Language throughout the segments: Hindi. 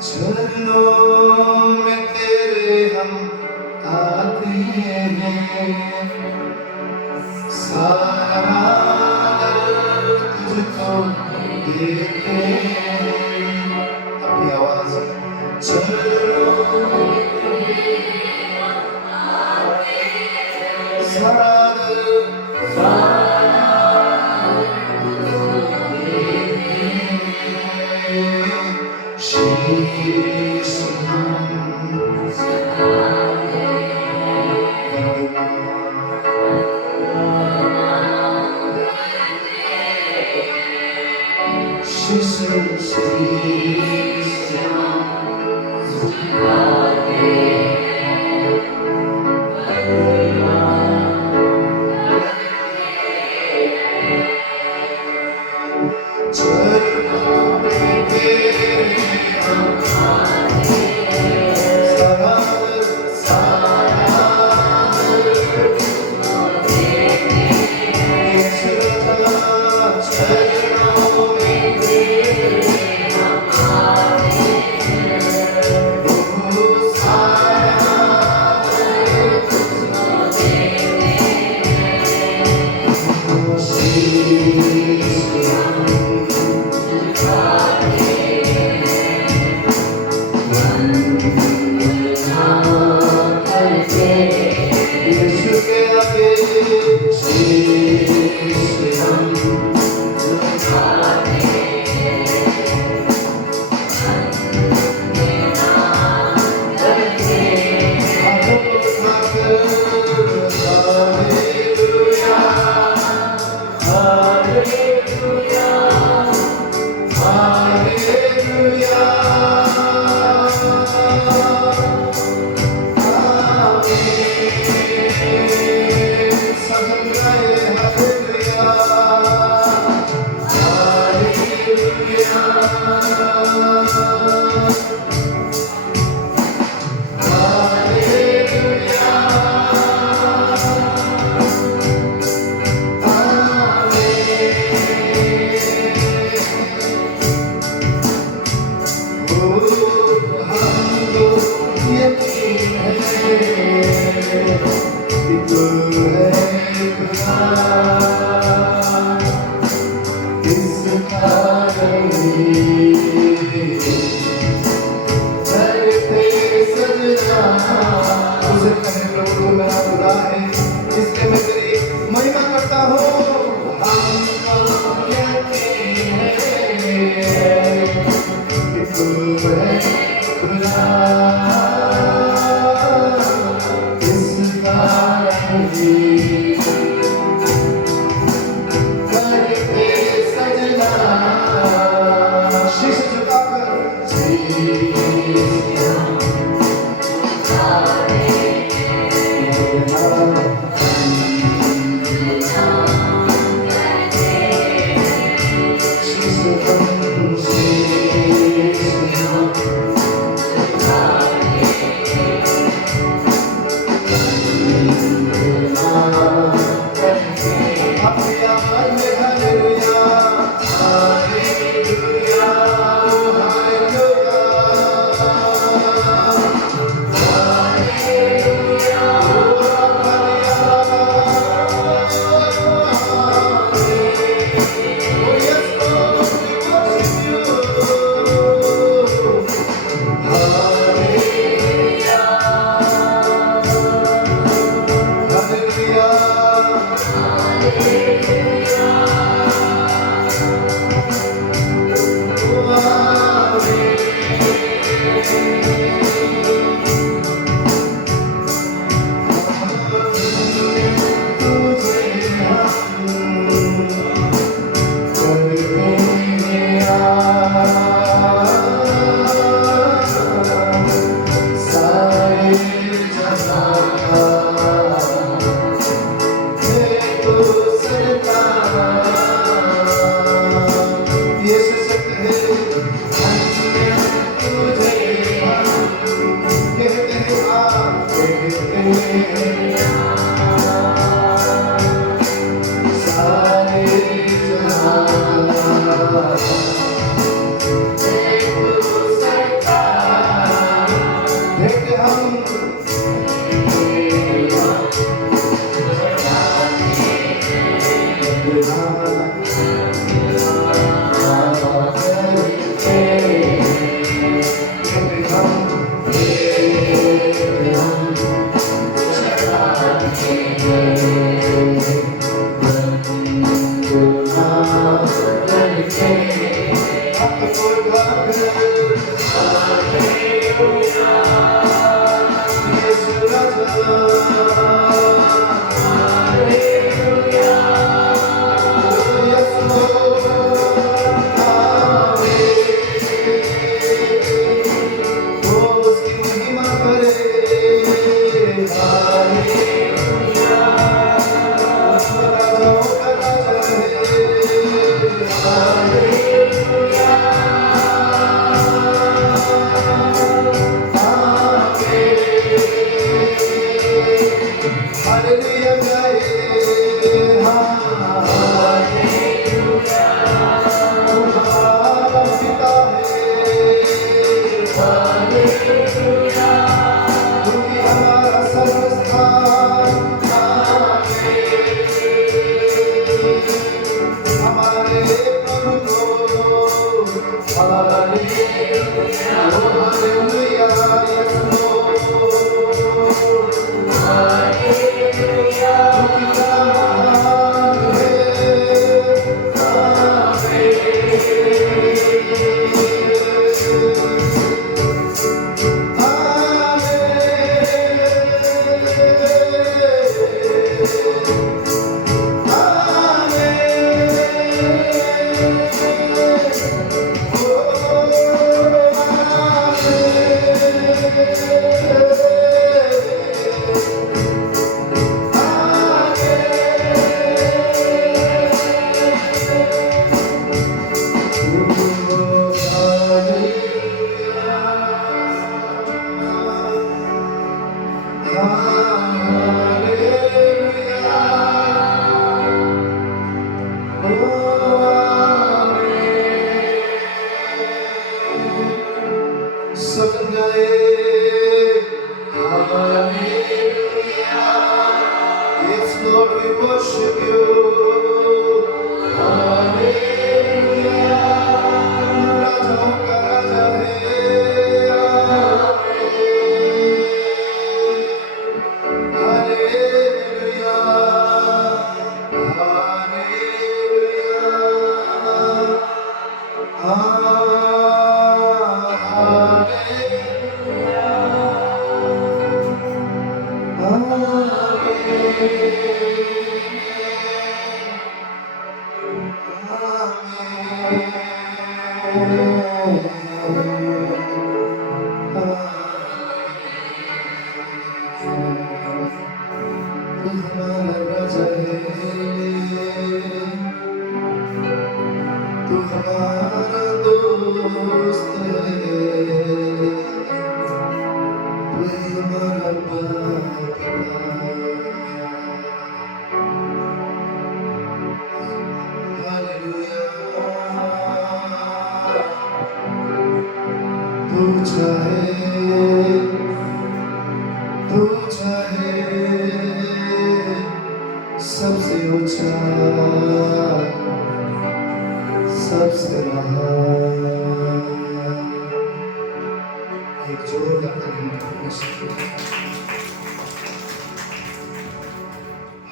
चरणों में तेरे हम आते हैं, सारा दर्द तुझको देते हैं। अपनी आवाज चरणों में सारा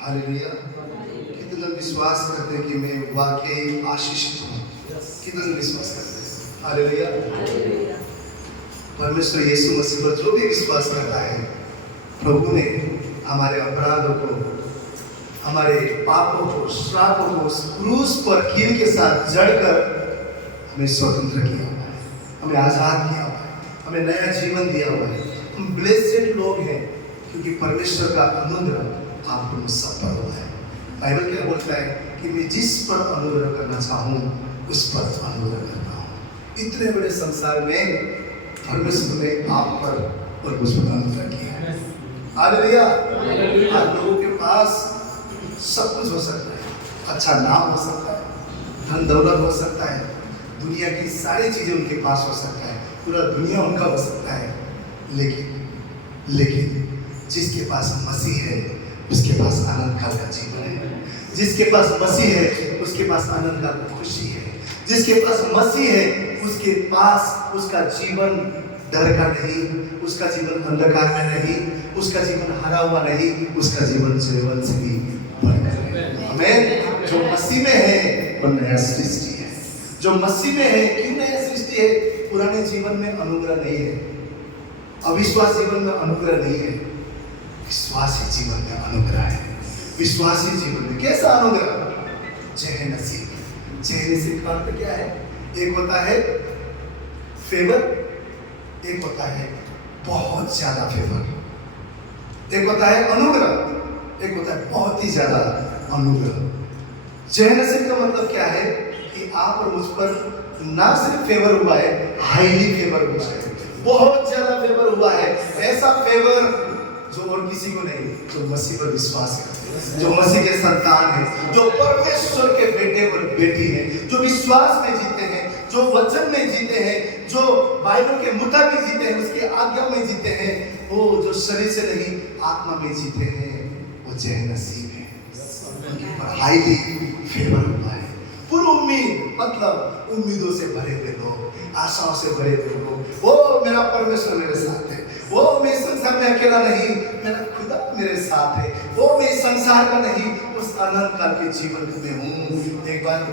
हालेलुया। कितना विश्वास करते हैं कि मैं वाकई आशीषित हूँ? कितना विश्वास करते हैं? हालेलुया। परमेश्वर यीशु मसीह पर जो भी विश्वास करता है, प्रभु ने हमारे अपराधों को, हमारे पापों को, श्रापों को उस क्रूस पर कील के साथ जड़कर हमें स्वतंत्र किया हुआ है, हमें आजाद किया हुआ है, हमें नया जीवन दिया हुआ है। हम ब्लेसेड लोग हैं क्योंकि परमेश्वर का अनुग्रह आपको मुझ सब पर हुआ है। बाइबल क्या बोलता है कि मैं जिस पर अनुग्रह करना चाहूँ उस पर अनुग्रह करता हूँ। इतने बड़े संसार में परमेश्वर ने आप पर और मुझ पर अनुग्रह किया है। हालेलुया। आज लोगों के पास सब कुछ हो सकता है, अच्छा नाम हो सकता है, धन दौलत हो सकता है, दुनिया की सारी चीजें उनके पास हो सकता है, पूरा दुनिया उनका हो सकता है, लेकिन जिसके पास मसीह है उसके पास आनंद काल का जीवन है। जिसके पास मसीह है उसके पास आनंद का खुशी है। जिसके पास मसीह है उसके पास उसका जीवन डर का नहीं, उसका जीवन अंधकार में नहीं, उसका जीवन हरा हुआ नहीं, उसका जीवन जीवन से भी बढ़कर है। आमीन। जो मसीह में है वो नया सृष्टि है। जो मसीह में है क्यों नया सृष्टि है? पुराने जीवन में अनुग्रह नहीं है, अविश्वास जीवन में अनुग्रह नहीं है, विश्वासी जीवन में अनुग्रह है। विश्वासी जीवन में कैसा अनुग्रह? जय नसीब। जय नसीब का अर्थ क्या है? एक होता है फेवर, एक होता है बहुत ज्यादा फेवर। एक होता है अनुग्रह, एक होता है बहुत ही ज्यादा अनुग्रह। जय नसीब का मतलब क्या है कि आप और मुझ पर ना सिर्फ फेवर हुआ है, हाईली फेवर हुआ है, बहुत ज्यादा फेवर हुआ है। ऐसा फेवर जो और किसी को नहीं, जो मसीह पर विश्वास करते हैं, जो मसीह के संतान हैं, जो परमेश्वर के बेटे और बेटी हैं, जो विश्वास में जीते हैं, जो वचन में जीते हैं, जो बाइबल के मुताबिक जीते हैं, उसकी आज्ञा में जीते हैं, वो जो शरीर से नहीं आत्मा में जीते हैं, वो जय नसीब है। उनकी पर हाईली फेवर हुआ है। पूरी उम्मीद मतलब उम्मीदों से भरे हुए लोग, आशाओं से भरे हुए लोग। वो मेरा परमेश्वर मेरे साथ है, वो मैं इस संसार में अकेला नहीं, मेरा खुदा मेरे साथ है, वो मैं इस संसार का नहीं, उस अनंत काल के जीवन में हूँ। एक बार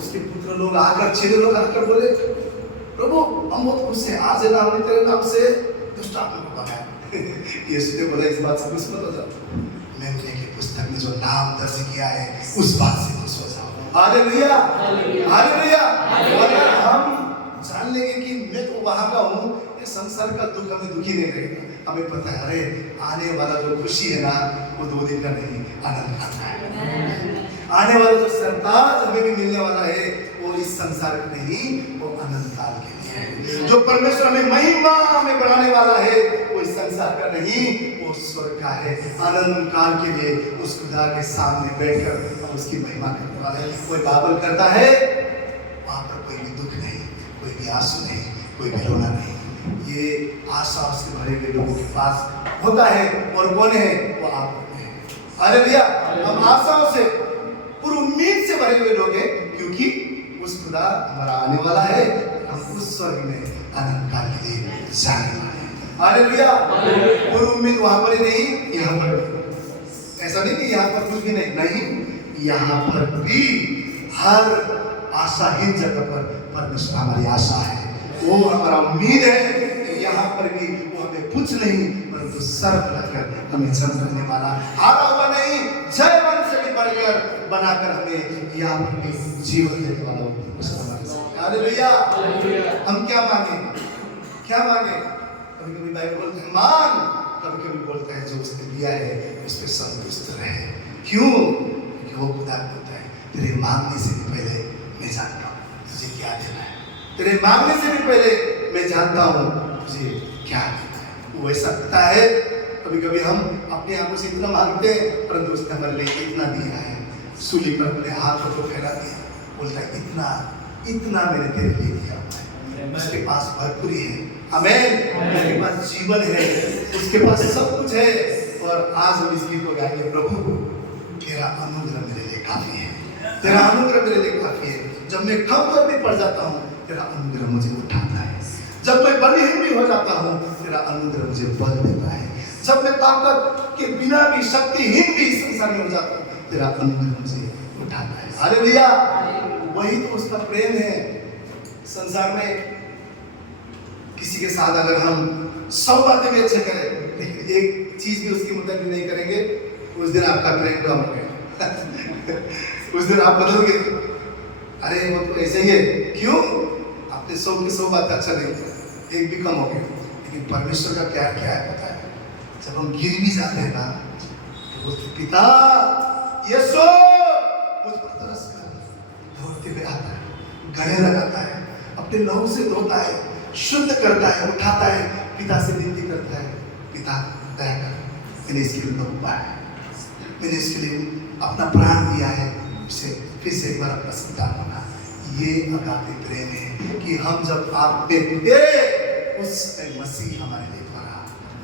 उसके पुत्र लोग आकर, 6 लोग आकर बोले, प्रभु हम बहुत खुश हैं, आज है ना हमने तेरे नाम से दुष्ट आत्मा को भगाया। यीशु ने बोला इस बात से खुश मत हो जाओ, मैंने की पुस्तक में जो नाम दर्ज किया है उस बात से खुश हो जाओ। Hallelujah, hallelujah. अगर हम जान लेंगे कि मैं तो वहां का हूँ, ये संसार का दुख हमें दुखी नहीं रहेगा। हमें पता है अरे आने वाला जो खुशी है ना वो 2 दिन का नहीं, आनंद का है। आने वाला जो सरताज हमें भी मिलने वाला है वो इस संसार का नहीं, वो अनंत काल के लिए है। जो परमेश्वर हमें महिमा में बढ़ाने वाला है वो इस संसार का नहीं, वो स्वर्ग का है। अनंत काल के लिए उस खुदा के सामने बैठकर हम उसकी महिमा करने वाले हैं। कोई बाबल करता है वहां पर कोई भी दुख नहीं, कोई भी आंसू नहीं, कोई भी रोना नहीं। ये आशा से भरे हुए लोगों के पास होता है, और कौन है? वो आप है। हालेलुया। हम आशाओं से, पूरी उम्मीद से भरे हुए लोग हैं, क्योंकि उस खुदा हमारा आने वाला है। हम उस स्वर्ग में अनंत काल के लिए जाने वाले हैं। हालेलुया। पूरी उम्मीद वहां पर ही नहीं, यहाँ पर भी। ऐसा नहीं कि यहाँ पर कुछ भी नहीं, यहाँ पर भी हर आशाहीन जगह पर परमेश्वर हमारी आशा है, वो हमारा उम्मीद है। यहाँ पर भी वो हमें कुछ नहीं परंतु सर्व रखकर हमें जन्म देने वाला, हारा हुआ नहीं, जयवान से भी बढ़कर बनाकर हमें यहाँ पर भी जीवन देने वाला हालेलुया। हम क्या मांगे? क्या मांगे? कभी कभी बाइबल बोलते हैं मांग, कभी कभी बोलते हैं जो उसने दिया है उस पर संतुष्ट रहे। क्यों? क्योंकि वो खुदा बोलता है तेरे मांगने से भी पहले मैं जानता हूँ तुझे क्या देना है। तेरे मांगने से भी पहले मैं जानता हूँ तुझे क्या देना है। वो ऐसा करता है। कभी कभी हम अपने आंखों से इतना मांगते हैं परंतु उसने हमारे लिए इतना दिया है, सूली पर अपने हाथों को फैला दिया, बोलता है इतना इतना मैंने तेरे लिए दिया है। उसके पास भरपूरी है, आमीन। उसके पास जीवन है, उसके पास सब कुछ है। और आज हम इस गीत को गाएंगे, प्रभु तेरा अनुग्रह मेरे लिए काफी है, तेरा अनुग्रह मेरे लिए काफी है। जब मैं कम पर भी पड़ जाता हूँ तेरा अनुग्रह मुझे उठाता है, जब मैं बलहीन भी हो जाता हूँ तेरा अनुग्रह मुझे बल देता है, जब मैं ताकत के बिना भी शक्तिहीन भी संसार में हो जाता हूँ तेरा अनुग्रह मुझे उठाता है। हालेलुया। वही तो उसका प्रेम है। संसार में किसी के साथ अगर हम 100 बातें भी अच्छे करें लेकिन एक चीज भी उसकी मुताबिक नहीं करेंगे, उस दिन आपका प्रेम कम हो गया। उस दिन आप बदल गए, अरे वो तो ऐसे ही है। क्यों? आपने 100 की 100 बातें अच्छा नहीं किया, एक भी कम हो गया। लेकिन परमेश्वर का प्यार क्या है पता है? जब हम गिर भी जाते हैं ना तो बोलते पिता यीशु मुझ पर तरस कर, धोते हुए आता है, गले लगाता है, अपने लहू से धोता है, शुद्ध करता है, उठाता है, पिता से विनती करता है, पिता दया कर, मैंने इसके लिए लौटा है, मैंने इसके लिए अपना प्राण दिया है, उसे फिर से एक बार अपना संतान बना। ये अगाधे प्रेम है कि हम जब आप देखते उस समय मसीह हमारे लिए मरा।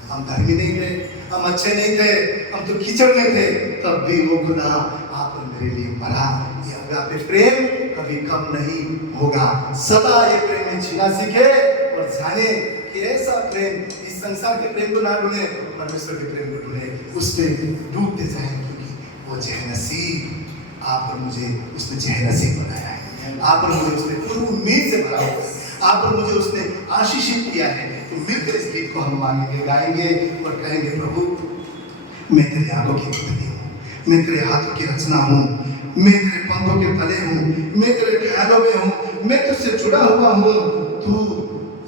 हम धर्मी नहीं थे, हम अच्छे नहीं थे, हम तो कीचड़ में थे, तब भी वो खुदा आप और मेरे मेरे लिए मरा। ये अगापे प्रेम कभी कम नहीं होगा। सदा ये प्रेम में जीना सीखे और जाने कि ऐसा प्रेम इस संसार के प्रेम को ना ढूंढे, परमेश्वर के प्रेम को ढूंढे, उस पे डूबते जाए, क्योंकि वो जहनसीब आप और मुझे उसने जहनसीब बनाया है। आप और मुझे उसने पूरी उम्मीद से भरा हुआ है। आप और मुझे उसने आशीषित किया है। तो मिलकर इस गीत को हम मांगेंगे, गाएंगे और कहेंगे, प्रभु मैं तेरे आंखों की पुतली हूँ, मैं तेरे हाथों की रचना हूँ, मैं तेरे पंखों के तले हूँ, मैं तेरे ख्यालों में हूँ, मैं तुझसे जुड़ा हुआ हूँ। तू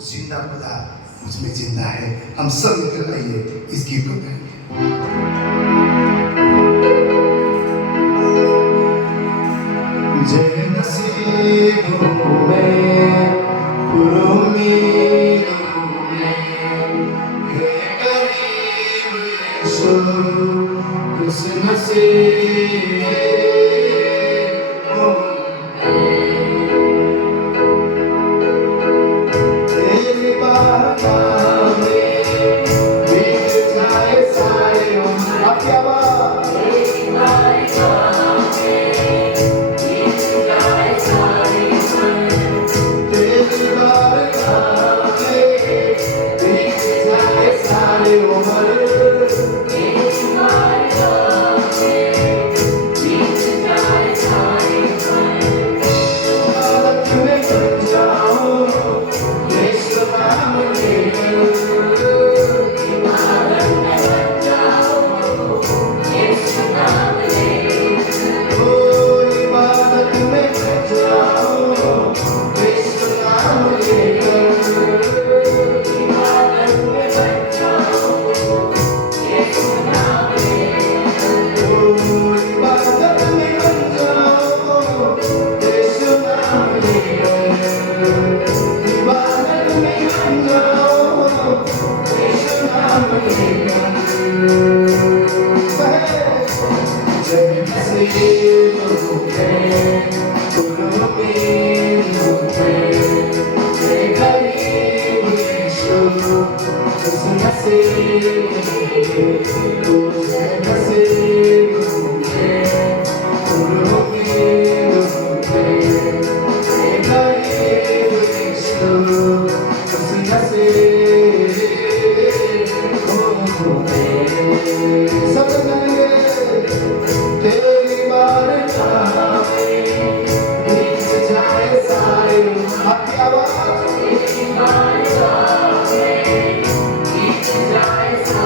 जिंदा खुदा मुझ में जिंदा है। हम सब मिलकर आइए इस गीत को गाएंगे। जय नसीब हूँ मैं, उम्मीद हूँ मैं, हे करीब यीशु, खुश नसीब हूँ मैं। तेरी बारगाह में बीत जाए सारे उम्र। अब क्या बात? तेरी बारगाह में बीत जाए सारे उम्र, तेरी बारगाह में बीत जाए सारे उम्र, तेरी बारगाह में बीत जाए सारे उम्र। इबादत में बन जाऊं यीशु नाम लेकर, इबादत में बन जाऊं यीशु नाम लेकर, ओ इबादत में बन जाऊं यीशु नाम लेकर, इबादत में बन जाऊं यीशु नाम लेकर, ओ इबादत में बन जाऊं यीशु नाम लेकर, इबादत में बन जाऊं यीशु नाम लेकर। जय नसीब हूँ मैं, उम्मीद हूँ मैं, हे करीब यीशु, खुश नसीब तू, जय नसीब हूँ मैं, उम्मीद हूँ मैं, हे करीब यीशु, खुश नसीब हूँ मैं। सब कहेंगे, तेरी बारगाह में बीत जाए सारे उम्र। आपकी आवाज़, तेरी बारगाह में बीत जाए सारे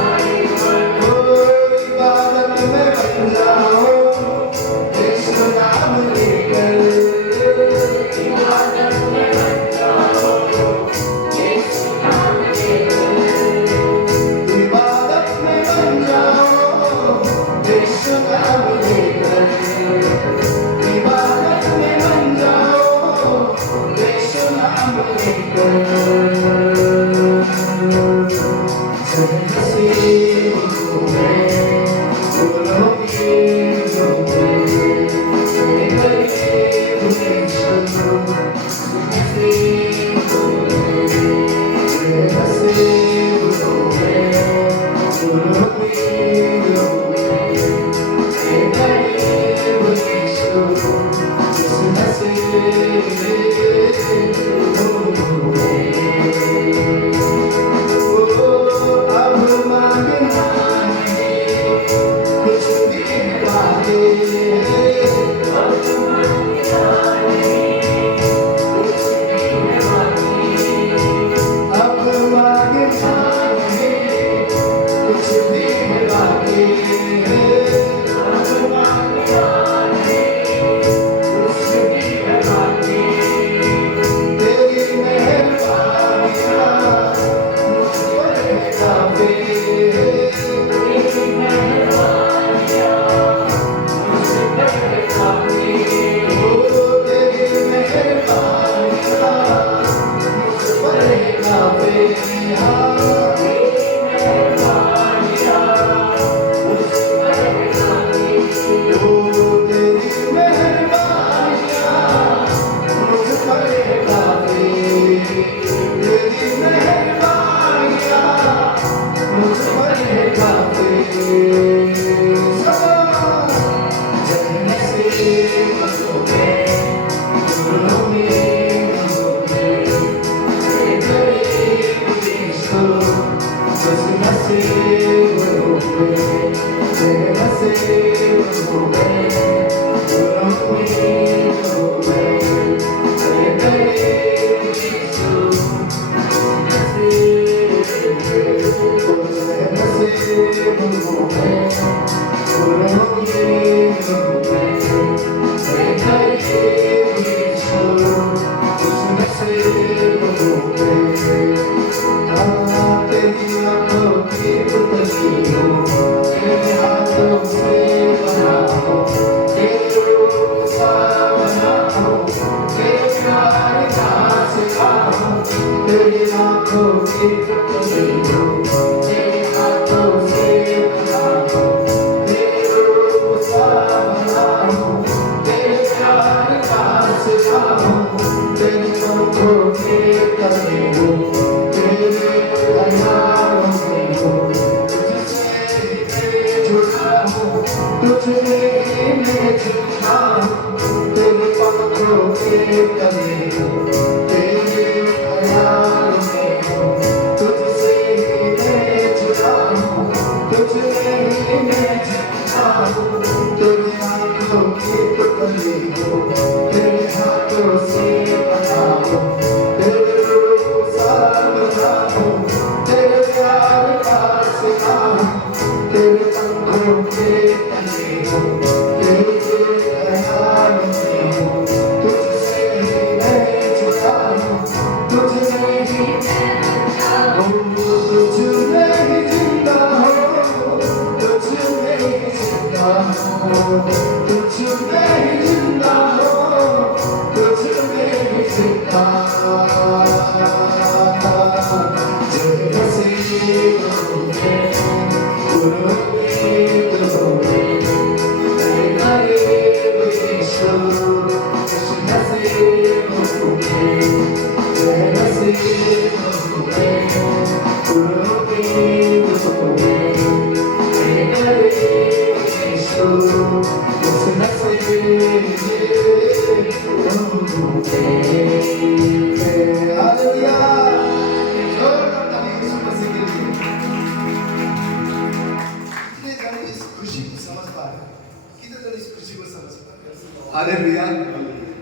हालेलुया।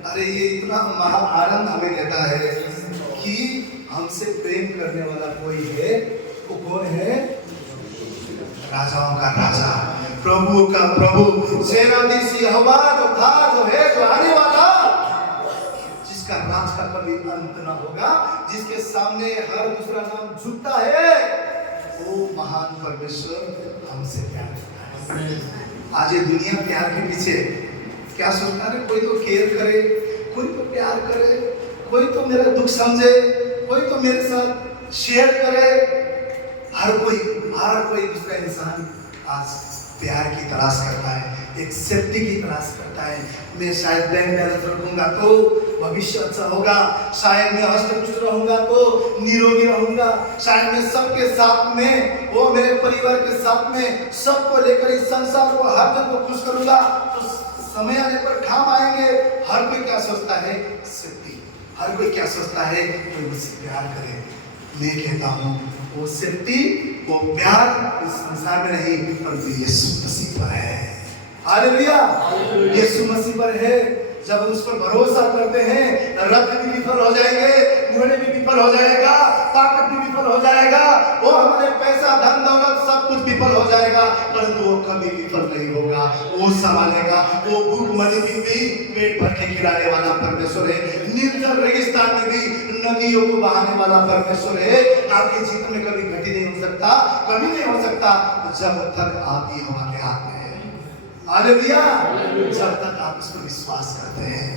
अरे ये इतना महा आनंद हमें देता है कि हमसे प्रेम करने वाला कोई है। वो कौन है? राजाओं का राजा, प्रभु का प्रभु, सेनाधीश यहोवा जो था, जो है, जो आने वाला, जिसका राज का कभी अंत ना होगा, जिसके सामने हर दूसरा नाम झुकता है, वो महान परमेश्वर हमसे प्यार करता है। आज ये दुनिया प्यार के पीछे क्या सोचता है? कोई तो केयर करे, कोई तो प्यार करे, कोई तो मेरा दुख समझे, कोई तो मेरे साथ शेयर करे। हर कोई दूसरा इंसान आज प्यार की तलाश करता है, एक सेफ्टी की तलाश करता है। मैं शायद बैंक बैलेंस रखूंगा तो भविष्य अच्छा होगा, शायद मैं हष्ट-पुष्ट रहूंगा तो निरोगी रहूंगा, शायद मैं सबके साथ में, वो मेरे परिवार के साथ में, सबको लेकर इस संसार को, हर जन को खुश करूंगा तो समय आने पर काम आएंगे। हर कोई क्या सोचता है? सेफ्टी। हर कोई क्या सोचता है? कोई मुझसे प्यार करे। मैं कहता हूँ वो सेफ्टी, वो प्यार इस संसार में नहीं, परंतु यीशु मसीह पर है। हालेलुया। यीशु मसीह पर है। जब हम उस पर भरोसा करते हैं, रक्त भी विफल हो जाएंगे, घोड़े भी विफल हो जाएगा, ताकत भी विफल हो जाएगा, वो हमारे पैसा, धन दौलत सब कुछ विफल हो जाएगा, परंतु वो कभी विफल नहीं होगा। वो संभालेगा। वो भूखमरी में भी पेट भर के खिलाने वाला परमेश्वर है। निर्जल रेगिस्तान में भी नदियों को बहाने वाला परमेश्वर है। आपके जीवन में कभी घटी नहीं हो सकता, कभी नहीं हो सकता, जब तक आप यहोवा के हाथ में है। हालेलुया। जब तक आप इस पर विश्वास करते हैं,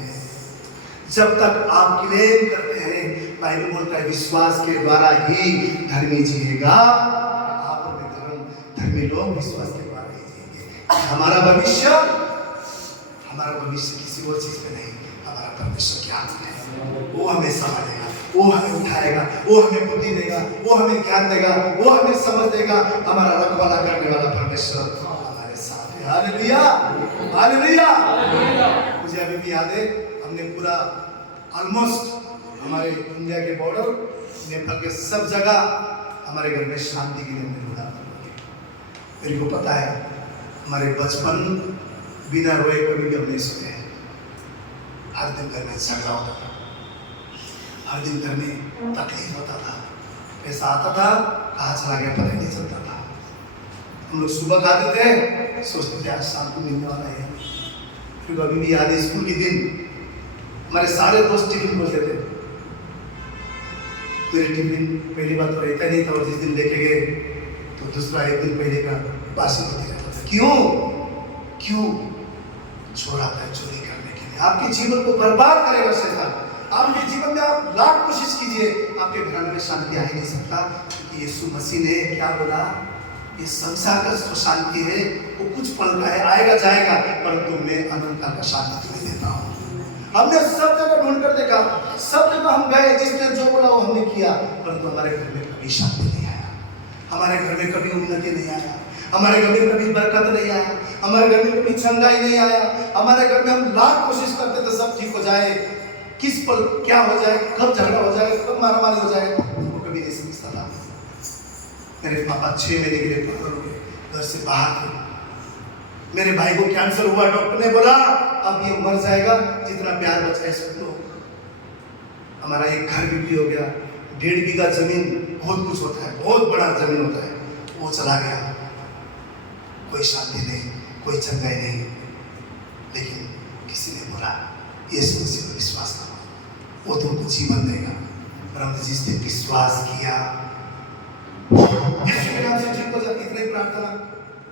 जब तक आप क्लेम करते हैं, बाइबल बोलता है विश्वास के द्वारा ही धर्मी जिएगा। आप और धर्मी लोग विश्वास के द्वारा ही जिएंगे। हमारा भविष्य किसी और चीज में नहीं, हमारा परमेश्वर के हाथ में है। वो हमें संभालेगा, वो हमें उठाएगा, वो हमें बुद्धि देगा, वो हमें ज्ञान देगा, वो हमें समझ देगा। हमारा रखवाला करने वाला परमेश्वर हमारे साथ है। Hallelujah, hallelujah. मुझे अभी भी याद है, हमने पूरा ऑलमोस्ट हमारे इंडिया के बॉर्डर, नेपाल के सब जगह हमारे घर में शांति के लिए हमने ढूंढा। मेरे को पता है हमारे बचपन बिना रोए कभी भी हमने सुने। हर दिन घर में झगड़ा होता था, हर दिन घर में तकलीफ होता था, पैसा आता था कहाँ चला गया पता ही नहीं चलता था। हम लोग सुबह खाते थे, सोचते थे आज शाम को मिलने वाला है। फिर अभी भी याद है स्कूल के दिन हमारे सारे दोस्त टिफिन बोलते थे। मेरे टिफिन पहली बात तो रहता नहीं था, और जिस दिन लेके गए तो दूसरा एक दिन पहले का बासी होते रहता था। क्यों छोड़ा था? चोरी करने के लिए। आपके जीवन को बर्बाद करेगा शैतान। आपके जीवन में आप लाख कोशिश कीजिए, आपके घर में शांति आ ही नहीं सकता, क्योंकि यीशु मसीह ने क्या बोला? ये संसार का जो शांति है वो कुछ पल का है, आएगा जाएगा, परंतु मैं अनंत काल का शांति तुम्हें देता हूँ। हमने सब जगह ढूंढ कर देखा, सब जगह हम गए, जिसने जो बोला वो हमने किया, परंतु हमारे घर में कभी शांति नहीं आया, हमारे घर में कभी उन्नति नहीं आया, हमारे घर में कभी बरकत नहीं आया, हमारे घर में कभी चंगाई नहीं आया। हमारे घर में हम लाख कोशिश करते थे सब ठीक हो जाए, किस पल क्या हो जाए, कब झगड़ा हो जाए, कब मारामारी हो जाए, वो कभी नहीं समझता था। मेरे पापा 6 महीने के लिए पागल हो गए, घर से बाहर थे। मेरे भाई को कैंसर हुआ, डॉक्टर ने बोला अब ये मर जाएगा, जितना प्यार बचा है इसको लो। हमारा एक घर बिक्री हो गया, 1.5 बीघा जमीन, बहुत कुछ होता है, बहुत बड़ा जमीन होता है, वो चला गया। कोई शांति नहीं, कोई चंगाई नहीं, लेकिन किसी ने बोला यीशु मसीह पर विश्वास करो, वो तुमको जीवन देगा। और हमने जिस दिन विश्वास किया, यीशु के नाम से ठीक हो जाए, इतना ही प्रार्थना।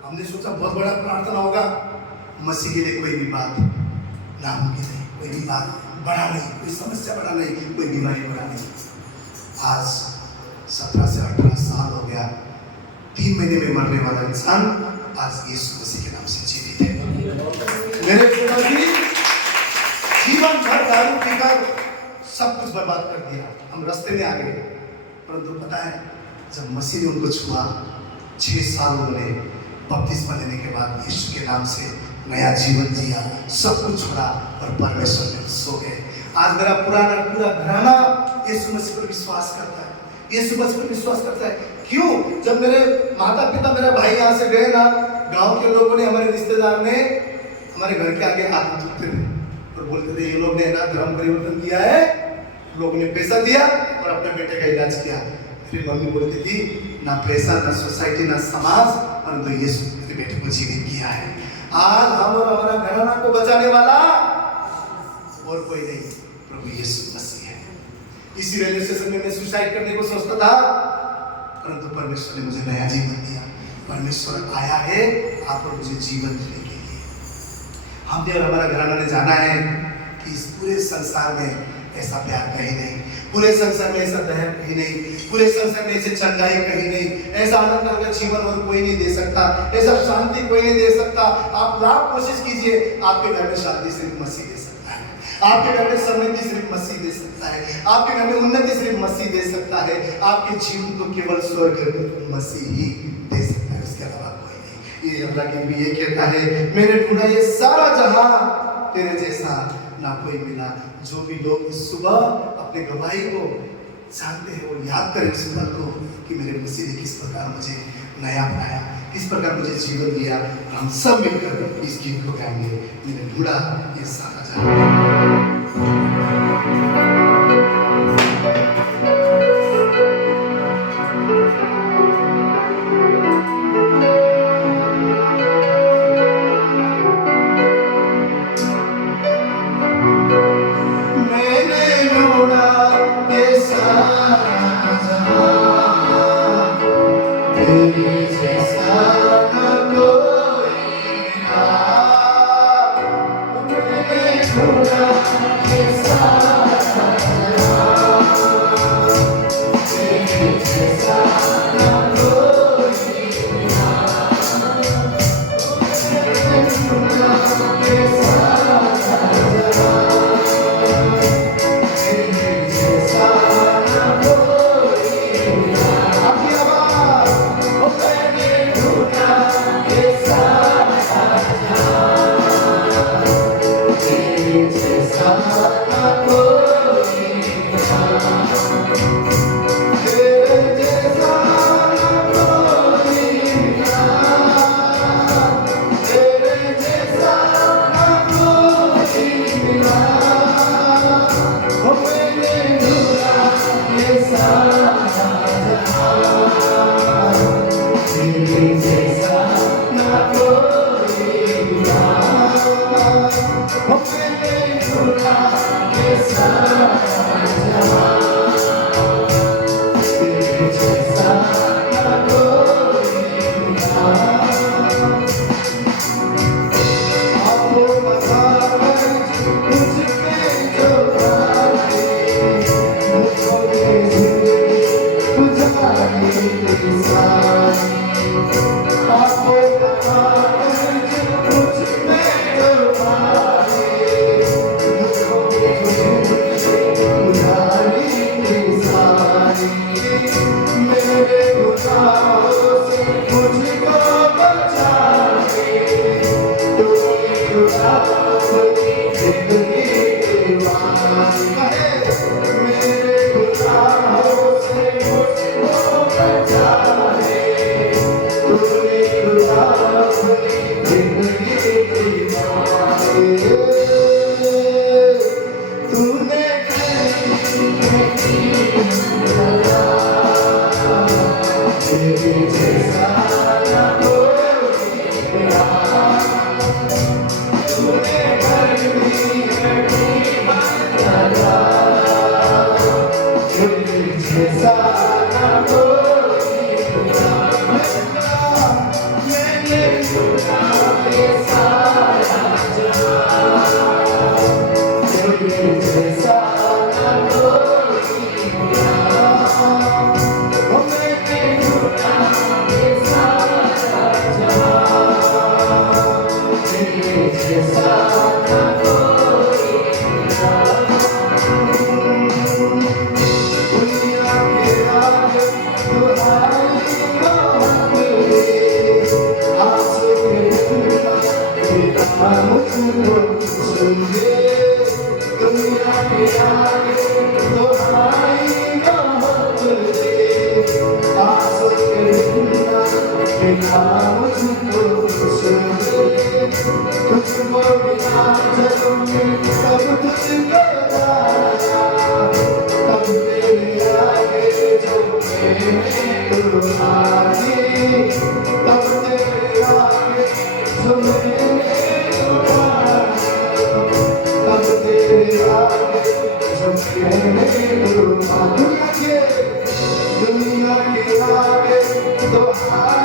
हमने सोचा बहुत बड़ा प्रार्थना होगा, मसीह के लिए कोई भी बात नामुमकिन नहीं, कोई भी बात बड़ा नहीं, कोई समस्या बड़ा नहीं, कोई बीमारी बड़ा नहीं। आज 17 से 18 साल हो गया, 3 महीने में मरने वाला इंसान आज यीशु मसीह के नाम से जीवित है। मेरे पिताजी जीवन भर दारू पीकर सब कुछ बर्बाद कर दिया, हम रास्ते में आ गए। परंतु पता है, जब मसीह ने उनको छुआ, 6 साल उन्होंने बपतिस्मा लेने के बाद यीशु के नाम से नया जीवन जिया, सब कुछ छोड़ा और परमेश्वर में सो गए। आज मेरा पूरा घराना यीशु मसीह पर विश्वास करता है, यीशु मसीह पर विश्वास करता है। क्यों? जब मेरे माता पिता, मेरा भाई यहाँ से गए ना, गांव के लोगों ने, हमारे रिश्तेदार ने हमारे घर के आगे हाथ उठाते थे और बोलते थे, ये लोग ने ना धर्म परिवर्तन किया है, लोगों ने पैसा दिया और अपने बेटे का इलाज किया। फिर मम्मी बोलती थी, ना पैसा, ना सोसाइटी, ना समाज, परंतु यीशु मेरे बेटे को जीवित किया है। आज हम और हमारा घराना को बचाने वाला और कोई नहीं, प्रभु यीशु मसीह है। इसी रेलवे स्टेशन में मैं सुसाइड करने को सोचता था, परंतु परमेश्वर ने मुझे नया जीवन दिया। परमेश्वर आया है आप और मुझे जीवन देने के लिए। हमने और हमारा घराना ने जाना है कि इस पूरे संसार में ऐसा प्यार कहीं नहीं, पूरे संसार में ऐसा दया कहीं नहीं, पूरे संसार में ऐसे चंगाई कहीं नहीं, ऐसा आनंद का जीवन और कोई नहीं दे सकता, ऐसा शांति कोई नहीं दे सकता। आप लाख कोशिश कीजिए, आपके घर में शांति सिर्फ मसीह दे सकता है, आपके घर में समृद्धि सिर्फ मसीह दे सकता है, आपके घर में उन्नति सिर्फ मसीह दे सकता है, आपके जीवन को केवल स्वर्ग मसीह ही दे सकता है, उसके अलावा कोई नहीं। ये अल्लाह की भी ये कहता है, मैंने ढूंढा ये सारा जहां, तेरे जैसा ना कोई मिला। जो भी लोग इस सुबह अपने गवाही को जानते हैं, वो याद करें इस पल को कि मेरे मसीह ने किस प्रकार मुझे नया बनाया, किस प्रकार मुझे जीवन दिया। हम सब मिलकर इस गीत को गाएंगे, मैंने ढूंढा ये सारा जहां। दुनिया के आगे तो आई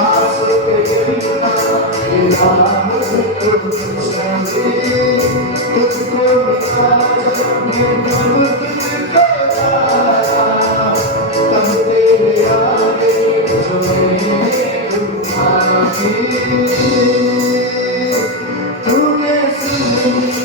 आंसू के गिरना ये नाम तुझको मिला जब ये दिल तुझको जाना तब तेरे आगे जो मैंने तुम्हारी तूने सुनी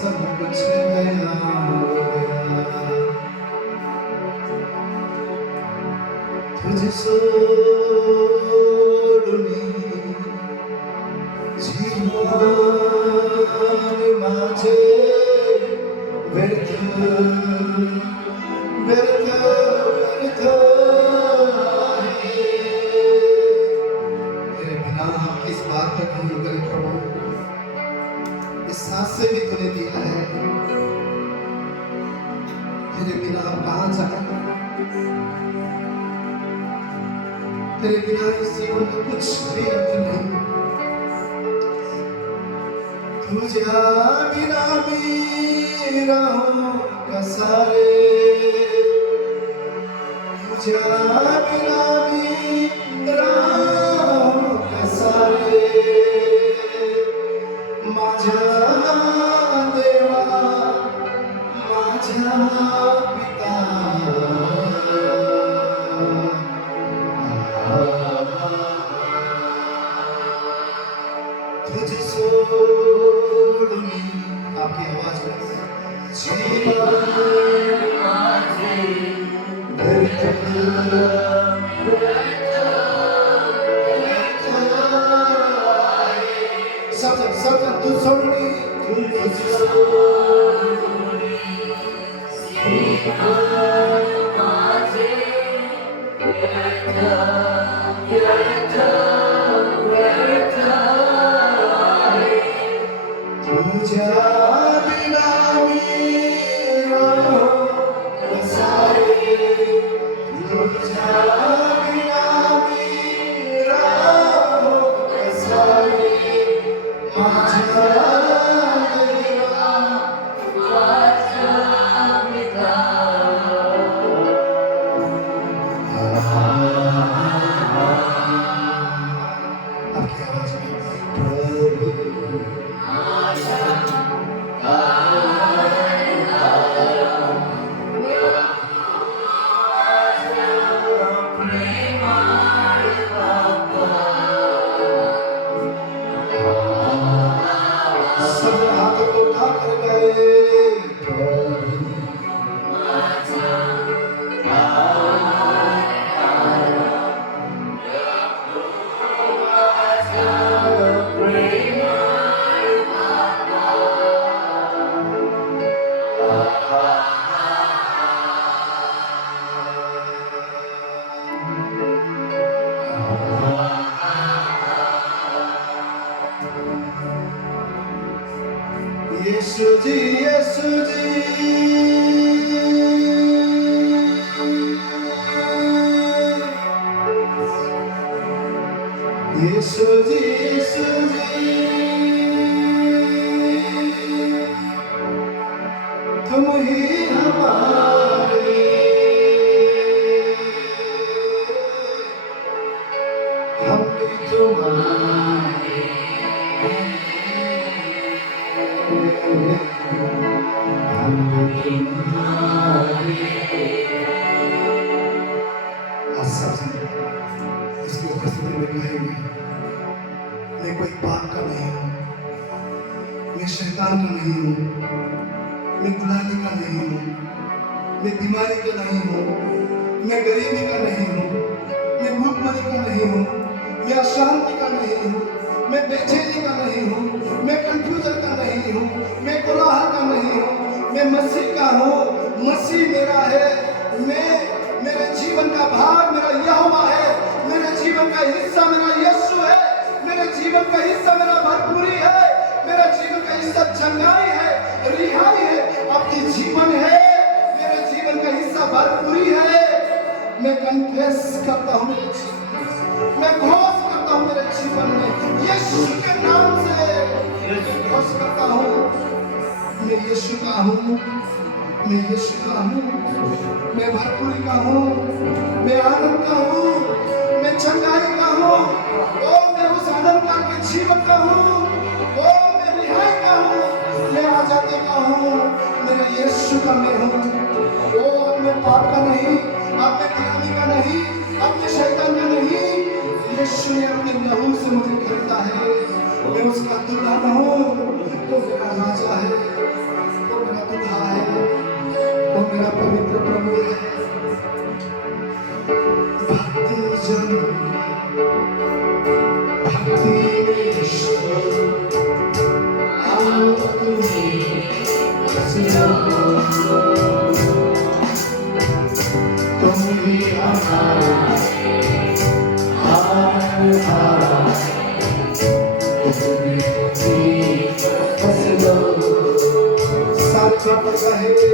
सब कुछ गया सोडूनी जीवन माझे व्यर्थ व्यर्थ व्यर्थ आहे। तेरे बिना हम किस बात पर नहीं उतरे प्रभु, इस सांसें भी तूने दिया है, तेरे बिना हम कहाँ जाएं? तेरे बिना इस जीवन का कुछ भी अर्थ नहीं। तुझे बिना मेरा होगा सारे, तुझे बिना मेरा होगा सारे। माझा देवा माझा पिता, तुझे सोडूनी, आपकी आवाज में जीवन माझे व्यर्थ व्यर्थ आहे। सब तू सोडूनी, तुझे सोडूनी जीवन माझे व्यर्थ व्यर्थ व्यर्थ आहे। तुझ्या बिना मेरा होगा सारे, तुझ्या बिना मेरा होगा सारे। माझा देवा माझा पिता, आपकी आवाज में प्रभु सब हाथों को उठाकर गए। यीशु जी यीशु जी, यीशु जी यीशु जी, तुम ही हमारे, हम भी तुम्हारे। उसकी उपस्थिति में कहेंगे, मैं कोई पाप का नहीं हूँ, मैं शैतान का नहीं हूँ, मैं गुलामी का नहीं हूँ, मैं बीमारी का नहीं हूँ, मैं गरीबी का नहीं हूँ, मैं भूखमरी का नहीं हूँ, मैं अशांति का नहीं हूँ, मैं बेचैनी का नहीं हूँ, मैं कंफ्यूजन का नहीं हूँ, मैं कोलाहल का नहीं हूँ, मैं मसीह का हूँ, मसीह मेरा है। मैं मेरे जीवन का भाग मेरा यहोवा है, मेरे जीवन का हिस्सा मेरा यीशु है, मेरे जीवन का हिस्सा मेरा भरपूरी है, मेरे जीवन का हिस्सा चंगाई है, रिहाई है, आपकी जीवन है, मेरे जीवन का हिस्सा भरपूरी है। मैं कन्फेस करता हूँ मेरे जीवन, मैं घोष करता हूँ मेरे जीवन में यीशु के नाम से घोष करता हूँ, मैं यीशु का हूँ, मैं यीशु का हूँ, मैं भरपूरी का हूँ, मैं आनंद का हूँ, मैं चंगाई का हूँ, ओ मैं उस आनंद का के जीवन का हूँ, ओ मैं रिहाई का हूँ, मैं आजादी का हूँ, मेरे यीशु का मैं हूँ। ओ अब मैं पाप का नहीं, अब मैं गुलामी का नहीं, अब मैं शैतान का नहीं, यीशु ने अपने लहू से मुझे खरीदा है। मैं उसका दुल्हन हूँ, वो मेरा राजा है, वो मेरा दुल्हा है, वो मेरा पवित्र प्रभु है। भक्ति दूसरा पड़ता है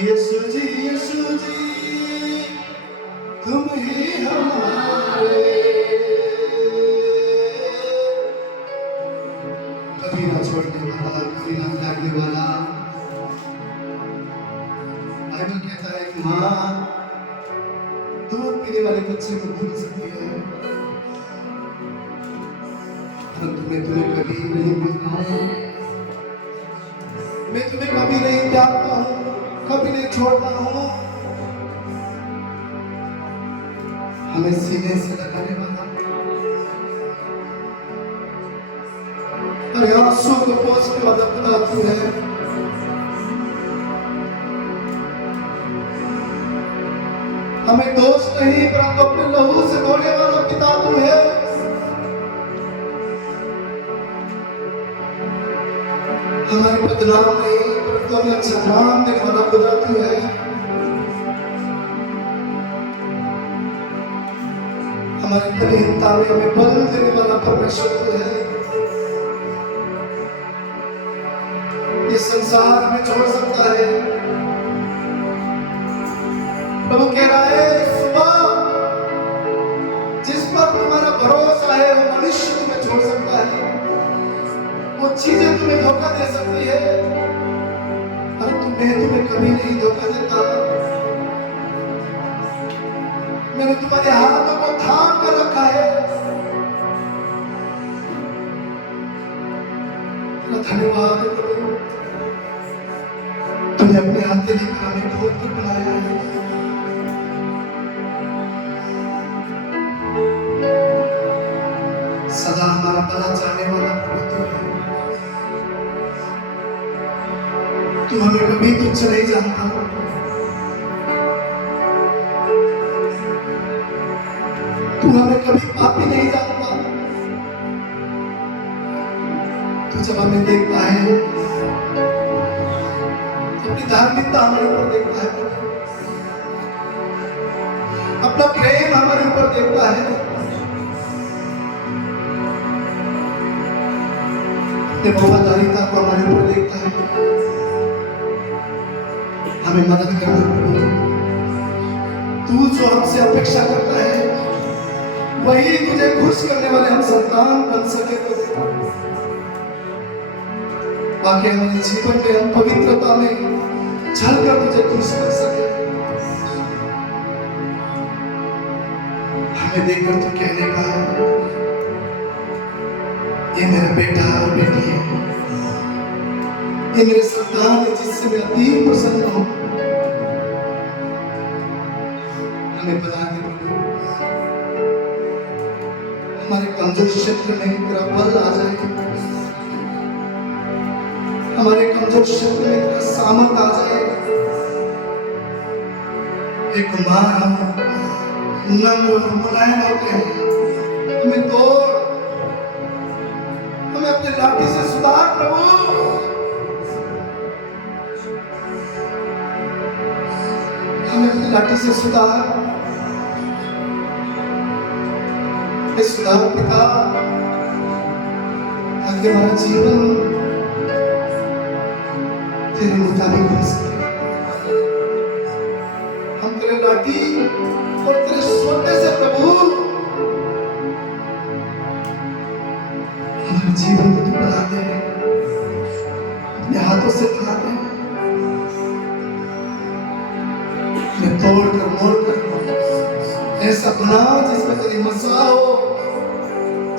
यीशु जी तुम ही हमारे, कभी ना छोड़ने वाला, कभी ना त्यागने वाला। बाइबल कहता है कि माँ दूध पीने वाले बच्चे को भूल सकती है, परंतु मैं तुम्हें कभी नहीं भूलता हूँ, मैं तुम्हें कभी नहीं त्यागता हूँ, कभी नहीं छोड़ता हूँ। हमें सीने से लगाने वाला, अरे आंसू को पोंछने वाला पिता तू है। हमें दोष नहीं परंतु अपने लहू से धोने वाला पिता तू है। हमारे बदनाम नहीं परंतु हमें अच्छा नाम देने वाला खुदा तू है। हमारी बलहीनता में हमें बल देने वाला परमेश्वर तू है। ये संसार हमें छोड़ सकता है, प्रभु कह रहा है सुबह जिस पर तुम्हारा भरोसा है वो मनुष्य तुम्हें छोड़ सकता है, वो चीजें तुम्हें धोखा दे सकती है, पर तुम्हें कभी नहीं धोखा देता। मैंने तुम्हारे हाथों को थाम कर रखा है। धन्यवाद प्रभु, तुमने अपने हाथ से लेकर हमें खोद कर बनाया है। सदा हमारा भला चाहने वाला प्रभु तू है। तू हमें कभी तुच्छ नहीं जानता, तू हमें कभी पापी नहीं जानता। तू जब हमें देखता है तो अपनी धार्मिकता हमारे ऊपर देखता है, अपना प्रेम हमारे ऊपर देखता है, अपनी वफादारिता को हमारे ऊपर देखता है। हमें मदद करना प्रभु, तू जो हमसे अपेक्षा करता है वही तुझे खुश करने वाले हम संतान बन सके तो बाकी हमारे जीवन में हम पवित्रता में चलकर तुझे खुश कर सके। हमें देखकर तू कहने का है ये मेरा बेटा और बेटी है, ये मेरे संतान है जिससे मैं अति प्रसन्न हूं। हमें बता दे हमारे कमजोर क्षेत्र में तेरा बल आ जाए, हमारे कमजोर क्षेत्र में तेरा सामर्थ आ जाए। एक मां हम नम्र मुलायम होते हैं, हमें तोड़, हमें अपने लाठी से सुधार प्रभु। हमें अपने लाठी से सुधार, सुधार पिता, ताकि हमारा जीवन तेरे मुताबिक हो सके। हम तेरे लाठी और तेरे सोने से प्रभु हमारे जीवन को तू बना दे, अपने हाथों से बना दे, हमें तोड़ कर मोड़ कर ऐसा बना जिसमें तेरी मसा हो,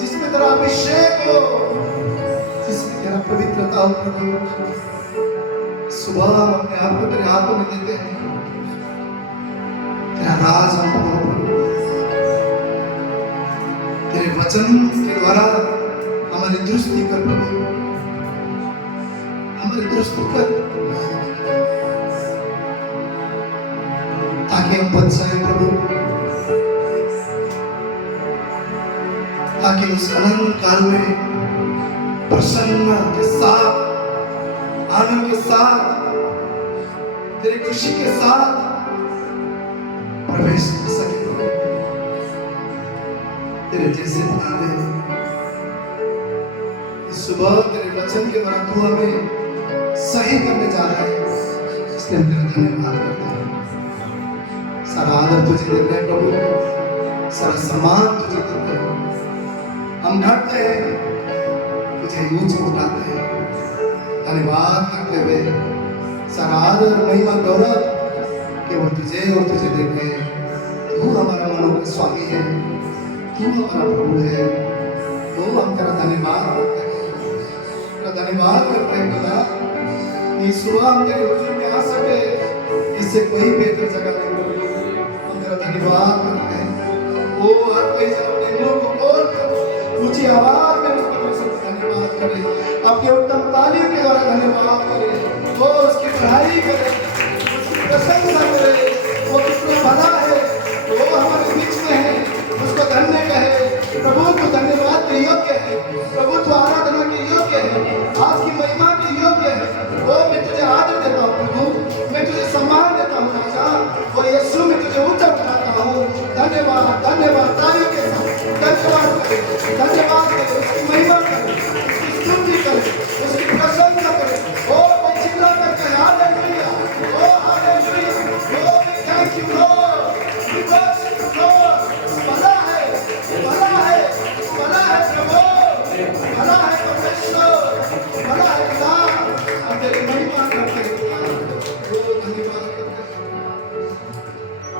जिसमें तेरा अभिषेक हो, जिसमें तेरा पवित्रता हो प्रभु। सुबह हम अपने आप को तेरे हाथों में देते हैं, तेरा राज हम तेरे वचन के द्वारा हमारी दुरुस्ती कर प्रभु, हमारी दुरुस्ती कर ताकि हम बच जाए प्रभु, ताकि उस अनंत काल में प्रसन्न के साथ, आनंद के साथ, तेरी खुशी के साथ प्रवेश कर सके। तेरे जैसे बना दे। इस सुबह तेरे वचन के द्वारा तू हमें सही करने जा रहा है, इसलिए हम तेरा धन्यवाद करते हैं। सारा आदर तुझे देते हैं प्रभु, सारा सम्मान तुझे देते हैं। हम ढकते हैं, तुझे ऊंच उठाते हैं, धन्यवाद करते हुए सारा आदर महिमा गौरव केवल तुझे और तुझे देते हैं। तू हमारा मनों का स्वामी है, तू हमारा प्रभु है। तो हम तेरा धन्यवाद करते हैं, तेरा धन्यवाद करते हैं खुदा। ये सुबह हम तेरे हुजूर में आ सके, इससे कोई बेहतर जगह नहीं प्रभु। हम तेरा धन्यवाद करते हैं। वो हर कोई अपने मुंह को खोल कर ऊंची आवाज में उस परमेश्वर का धन्यवाद करे, अपने उत्तम तालियों के द्वारा धन्यवाद करे, वो उसकी पढ़ाई करे, उसकी प्रशंसा करे। वो कितना भला है, वो हमारे बीच में है, उसको धन्य कहे। प्रभु तो धन्यवाद के योग्य है, प्रभु तो आराधना के योग्य है, आपकी महिमा के योग्य है। वो मैं तुझे आदर देता हूँ प्रभु, मैं तुझे सम्मान देता हूँ राजा, और यीशु मैं तुझे ऊंचा उठाता हूँ। धन्यवाद, धन्यवाद, तालियों के साथ धन्यवाद करे, धन्यवाद करे, उसकी महिमा करे, उसकी स्तुति करे, उसकी प्रशंसा करे। ओ मैं चिल्ला करके hallelujah, oh hallelujah, oh thank you Lord, we worship you Lord. भला है, भला है, भला है प्रभु, भला है परमेश्वर, भला है खुदा। हम तेरी महिमा करते हैं, धन्यवाद करते हैं,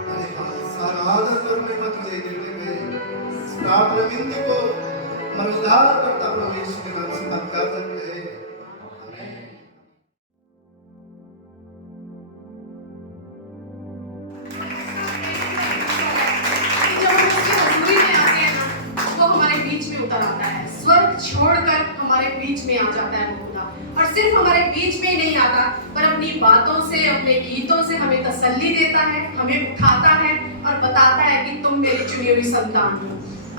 धन्यवाद। सारा आदर और महिमा तुझे देते हुए प्रार्थना विनती को मन उद्धार करता प्रभु यीशु के नाम से बात करते हैं, आमीन। उतर आता है, स्वर्ग छोड़कर हमारे बीच में आ जाता है वो खुदा। और सिर्फ हमारे बीच में ही नहीं आता, पर अपनी बातों से, अपने गीतों से हमें तसल्ली देता है, हमें उठाता है और बताता है कि तुम मेरी चुनी हुई संतान हो।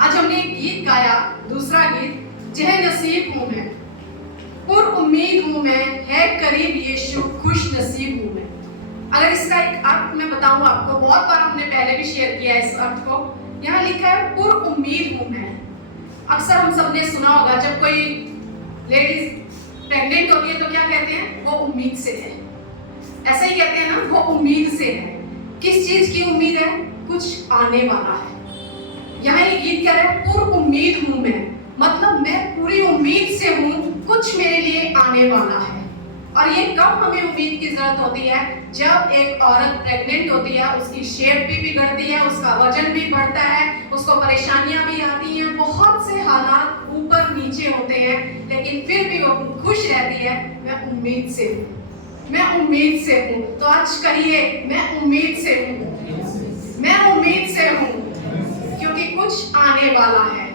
आज हमने एक गीत गाया, दूसरा गीत, जह नसीब हूँ मैं, पुर उम्मीद हूँ मैं, है करीब यीशु, खुश नसीब हूँ मैं। अगर इसका एक अर्थ मैं बताऊं आपको, बहुत बार हमने पहले भी शेयर किया है इस अर्थ को। यहाँ लिखा है पुर उम्मीद हूँ मैं। अक्सर हम सबने सुना होगा, जब कोई लेडीज प्रेग्नेंट होती है तो क्या कहते हैं, वो उम्मीद से है। ऐसा ही कहते हैं ना, वो उम्मीद से है। किस चीज की उम्मीद है? कुछ आने वाला है। यहाँ ये गीत कह रहा है पुर उम्मीद हूँ मैं, मतलब मैं पूरी उम्मीद से हूँ, कुछ मेरे लिए आने वाला है। और ये कब हमें उम्मीद की जरूरत होती है? जब एक औरत प्रेग्नेंट होती है, उसकी शेप भी बिगड़ती है, उसका वजन भी बढ़ता है, उसको परेशानियां भी आती हैं, बहुत से हालात ऊपर नीचे होते हैं, लेकिन फिर भी वो खुश रहती है, मैं उम्मीद से हूँ, मैं उम्मीद से हूँ। तो आज कहिए, मैं उम्मीद से हूँ, मैं उम्मीद से हूँ, क्योंकि कुछ आने वाला है।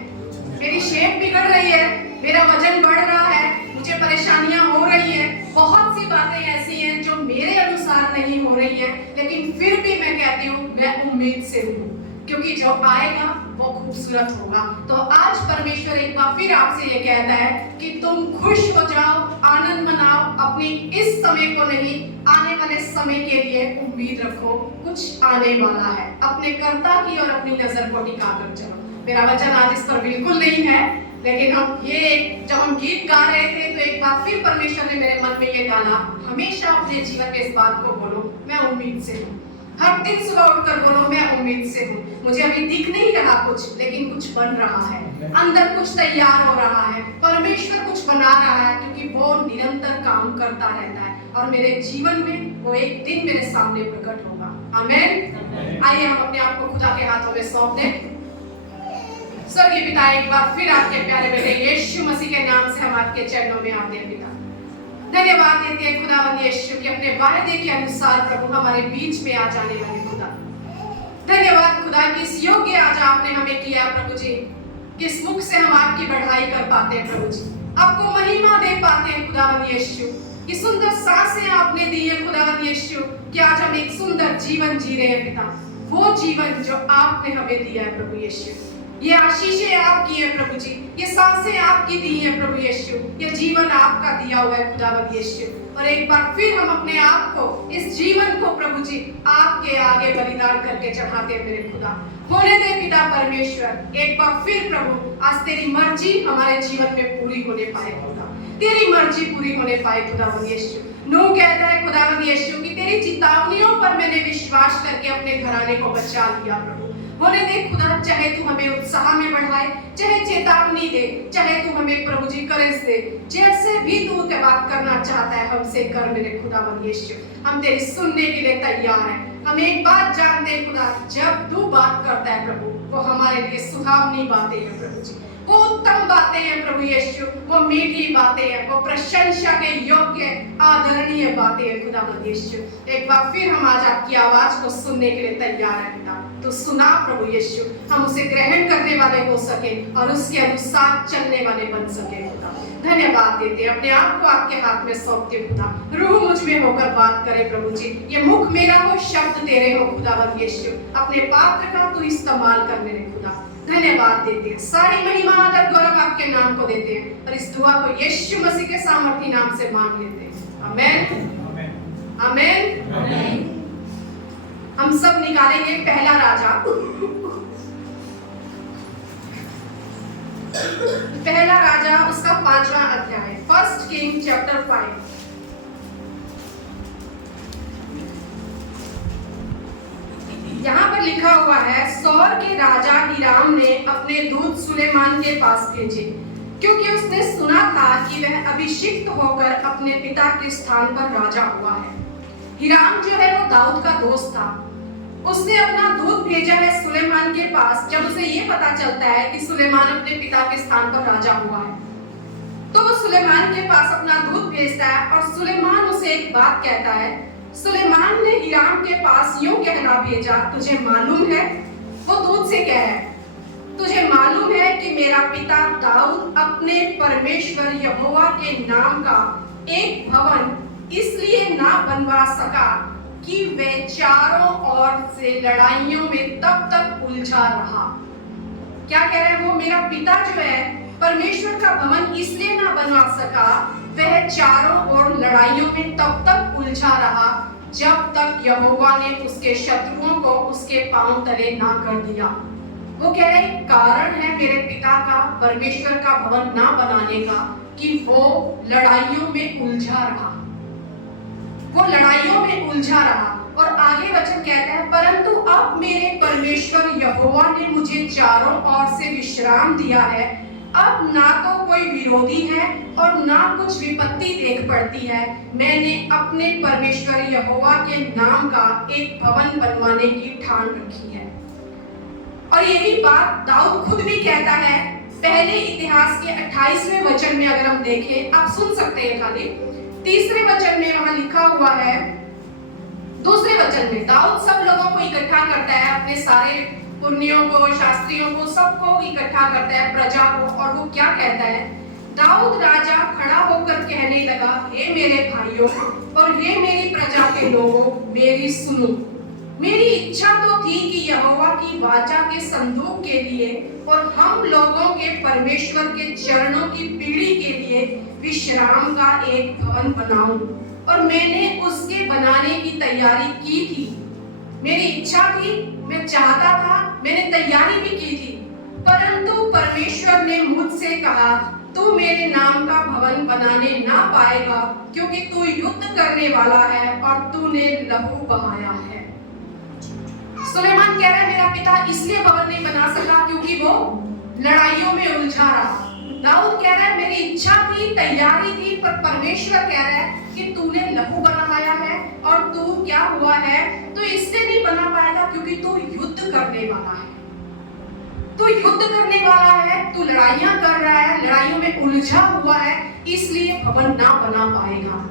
मेरी शेप बिगड़ रही है, मेरा वजन बढ़ रहा है, मुझे परेशानियां हो रही है, बहुत सी बातें ऐसी हैं जो मेरे अनुसार नहीं हो रही है, लेकिन फिर भी मैं कहती हूँ मैं उम्मीद से हूँ, क्योंकि जो आएगा वो खूबसूरत होगा। तो आज परमेश्वर एक बार फिर आपसे ये कहता है कि तुम खुश हो जाओ, आनंद मनाओ, अपनी इस समय को नहीं, आने वाले समय के लिए उम्मीद रखो, कुछ आने वाला है। अपने कर्ता की और अपनी नजर को टिका कर चलो। मेरा वचन आज इस पर बिल्कुल नहीं है, लेकिन हम ये जब हम गीत गा रहे थे तो एक बार फिर परमेश्वर ने मेरे मन में ये गाना, हमेशा अपने जीवन में इस बात को बोलो, मैं उम्मीद से हूँ। हर दिन सुबह उठकर बोलो, मैं उम्मीद से हूँ। मुझे अभी दिख नहीं रहा कुछ, लेकिन कुछ बन रहा है, अंदर कुछ तैयार हो रहा है, परमेश्वर कुछ बना रहा है, क्योंकि वो निरंतर काम करता रहता है और मेरे जीवन में वो एक दिन मेरे सामने प्रकट होगा। आमीन। आइए हम अपने आप को खुदा के हाथों में सौंप दें। स्वर्गीय पिता, एक बार फिर आपके प्यारे बेटे यीशु मसीह के नाम से हम आपके चरणों में आते हैं पिता। धन्यवाद देते हैं खुदावंद यीशु कि अपने वायदे के अनुसार प्रभु हमारे बीच में आ जाने वाले खुदा। धन्यवाद खुदा कि इस योग्य आज आपने हमें किया प्रभु जी, किस मुख से हम आपकी बढ़ाई कर पाते हैं प्रभु जी, आपको महिमा दे पाते हैं खुदावंद यीशु। कि सुंदर सांसें आपने दी है खुदावंद यीशु, कि आज हम एक सुंदर जीवन जी रहे हैं पिता, वो जीवन जो आपने हमें दिया है प्रभु यीशु। ये आशीषें आपकी है प्रभु जी, ये सांसें आपकी दी है प्रभु यीशु, ये जीवन आपका दिया हुआ है खुदावंद यीशु। और एक बार फिर हम अपने आप को, इस जीवन को प्रभु जी आपके आगे बलिदान करके चढ़ाते हैं मेरे खुदा। होने दे पिता परमेश्वर, एक बार फिर प्रभु आज तेरी मर्जी हमारे जीवन में पूरी होने पाए खुदा, तेरी मर्जी पूरी होने पाए खुदावंद यीशु। नूह कहता है खुदावंद यीशु कि तेरी चेतावनियों पर मैंने विश्वास करके अपने घराने को बचा लिया प्रभु। बोले देख खुदा, चाहे तू हमें उत्साह में बढ़ाए, चाहे चेतावनी दे, चाहे तू हमें प्रभु जी करेज दे, जैसे भी तू के बात करना चाहता है हमसे कर मेरे खुदावंद यीशु। हम तेरी सुनने के लिए तैयार हैं। हम एक बात जानते हैं खुदा, जब तू बात करता है प्रभु वो हमारे लिए सुहावनी बातें हैं प्रभु जी, वो उत्तम बातें हैं प्रभु यीशु, वो मीठी बातें हैं, वो प्रशंसा के योग्य आदरणीय बातें हैं खुदावंद यीशु। एक बार फिर हम आज आपकी आवाज को सुनने के लिए तैयार हैं पिता। तो सुना प्रभु यीशु, हम उसे ग्रहण करने वाले हो सके और उसके अनुसार चलने वाले बन सके खुदा। धन्यवाद देते हैं, अपने आप को आपके हाथ में सौंपते खुदा। रूह मुझ में होकर बात करे प्रभु जी, ये मुख मेरा हो, शब्द तेरे हो खुदावंद यीशु। अपने पात्र का तू इस्तेमाल कर मेरे खुदा। धन्यवाद देते हैं, सारी महिमा आदर गौरव आपके नाम को देते हैं और इस दुआ को यीशु मसीह के सामर्थी नाम से मांग लेते हैं। आमेन आमेन आमेन। हम सब निकालेंगे पहला राजा, पहला राजा उसका 5वां अध्याय, 1 किंग चैप्टर 5। यहाँ पर लिखा हुआ है, सौर के राजा हिराम ने अपने दूत सुलेमान के पास भेजे, क्योंकि उसने सुना था कि वह अभिषिक्त होकर अपने पिता के स्थान पर राजा हुआ है। हिराम जो है वो दाऊद का दोस्त था। उसने अपना दूत भेजा है सुलेमान के पास। जब उसे ये पता चलता है कि सुलेमान अपने पिता के स्थान पर राजा हुआ है, तो वो सुलेमान के पास अपना दूत भेजता है और सुलेमान उसे एक बात कहता है। सुलेमान ने हिराम के पास यूं कहना भेजा, तुझे मालूम है, वो दूत से कह है, तुझे मालूम है कि मेरा पिता दाऊद अपने परमेश्वर यहोवा के नाम का एक भवन इसलिए ना बनवा सका कि वह चारों ओर से लड़ाइयों में तब तक उलझा रहा। क्या कह रहे हैं वो, मेरा पिता जो है परमेश्वर का भवन इसलिए ना बनवा सका, वह चारों ओर लड़ाइयों में तब तक उलझा रहा जब तक यहोवा ने उसके शत्रुओं को उसके पांव तले ना कर दिया। वो कह रहे कारण है मेरे पिता का परमेश्वर का भवन ना बनाने का कि वो लड़ाइयों में उलझा रहा, वो लड़ाइयों में उलझा रहा। और आगे वचन कहता है, परंतु अब मेरे परमेश्वर यहोवा ने मुझे चारों ओर से विश्राम दिया है। अब ना तो कोई विरोधी है और ना कुछ विपत्ति देख पड़ती है। मैंने अपने परमेश्वर यहोवा के नाम का एक भवन बनवाने की ठान रखी है। और यही बात दाऊद खुद भी कहता है। पहले इतिहास के 28वें वचन में अगर हम देखें, आप सुन सकते हैं खाली, 3रे वचन में वहां लिखा हुआ है, 2रे वचन में दाऊद सब लोगों को इकट्ठा करता है, अपने सारे पुरनियों को, शास्त्रियों को, सबको इकट्ठा करता है, प्रजा को, और वो क्या कहता है, दाऊद राजा खड़ा होकर कहने लगा, हे मेरे भाइयों और हे मेरी प्रजा के लोगों, मेरी सुनो। मेरी इच्छा तो थी कि यहोवा की वाचा के संदूक के लिए और हम लोगों के परमेश्वर के चरणों की पीढ़ी के लिए विश्राम का एक भवन बनाऊं, और मैंने उसके बनाने की तैयारी की थी। मेरी इच्छा थी, मैं चाहता था, मैंने तैयारी भी की थी, परंतु परमेश्वर ने मुझसे कहा, तू मेरे नाम का भवन बनाने ना पाएगा, क्योंकि तू युद्ध करने वाला है और तूने लहू बहाया है। सुलेमान कह रहा है मेरा पिता इसलिए भवन नहीं बना सका क्योंकि वो लड़ाइयों में उलझा रहा। दाऊद कह रहा है मेरी इच्छा थी, तैयारी थी, पर परमेश्वर कह रहा है कि तूने लहू बनाया है और तू क्या हुआ है, तो इससे नहीं बना पाएगा क्योंकि तू युद्ध करने वाला है। तू युद्ध करने वाला है, तू लड़ाइयां कर रहा है, लड़ाइयों में उलझा हुआ है, इसलिए भवन ना बना पाएगा।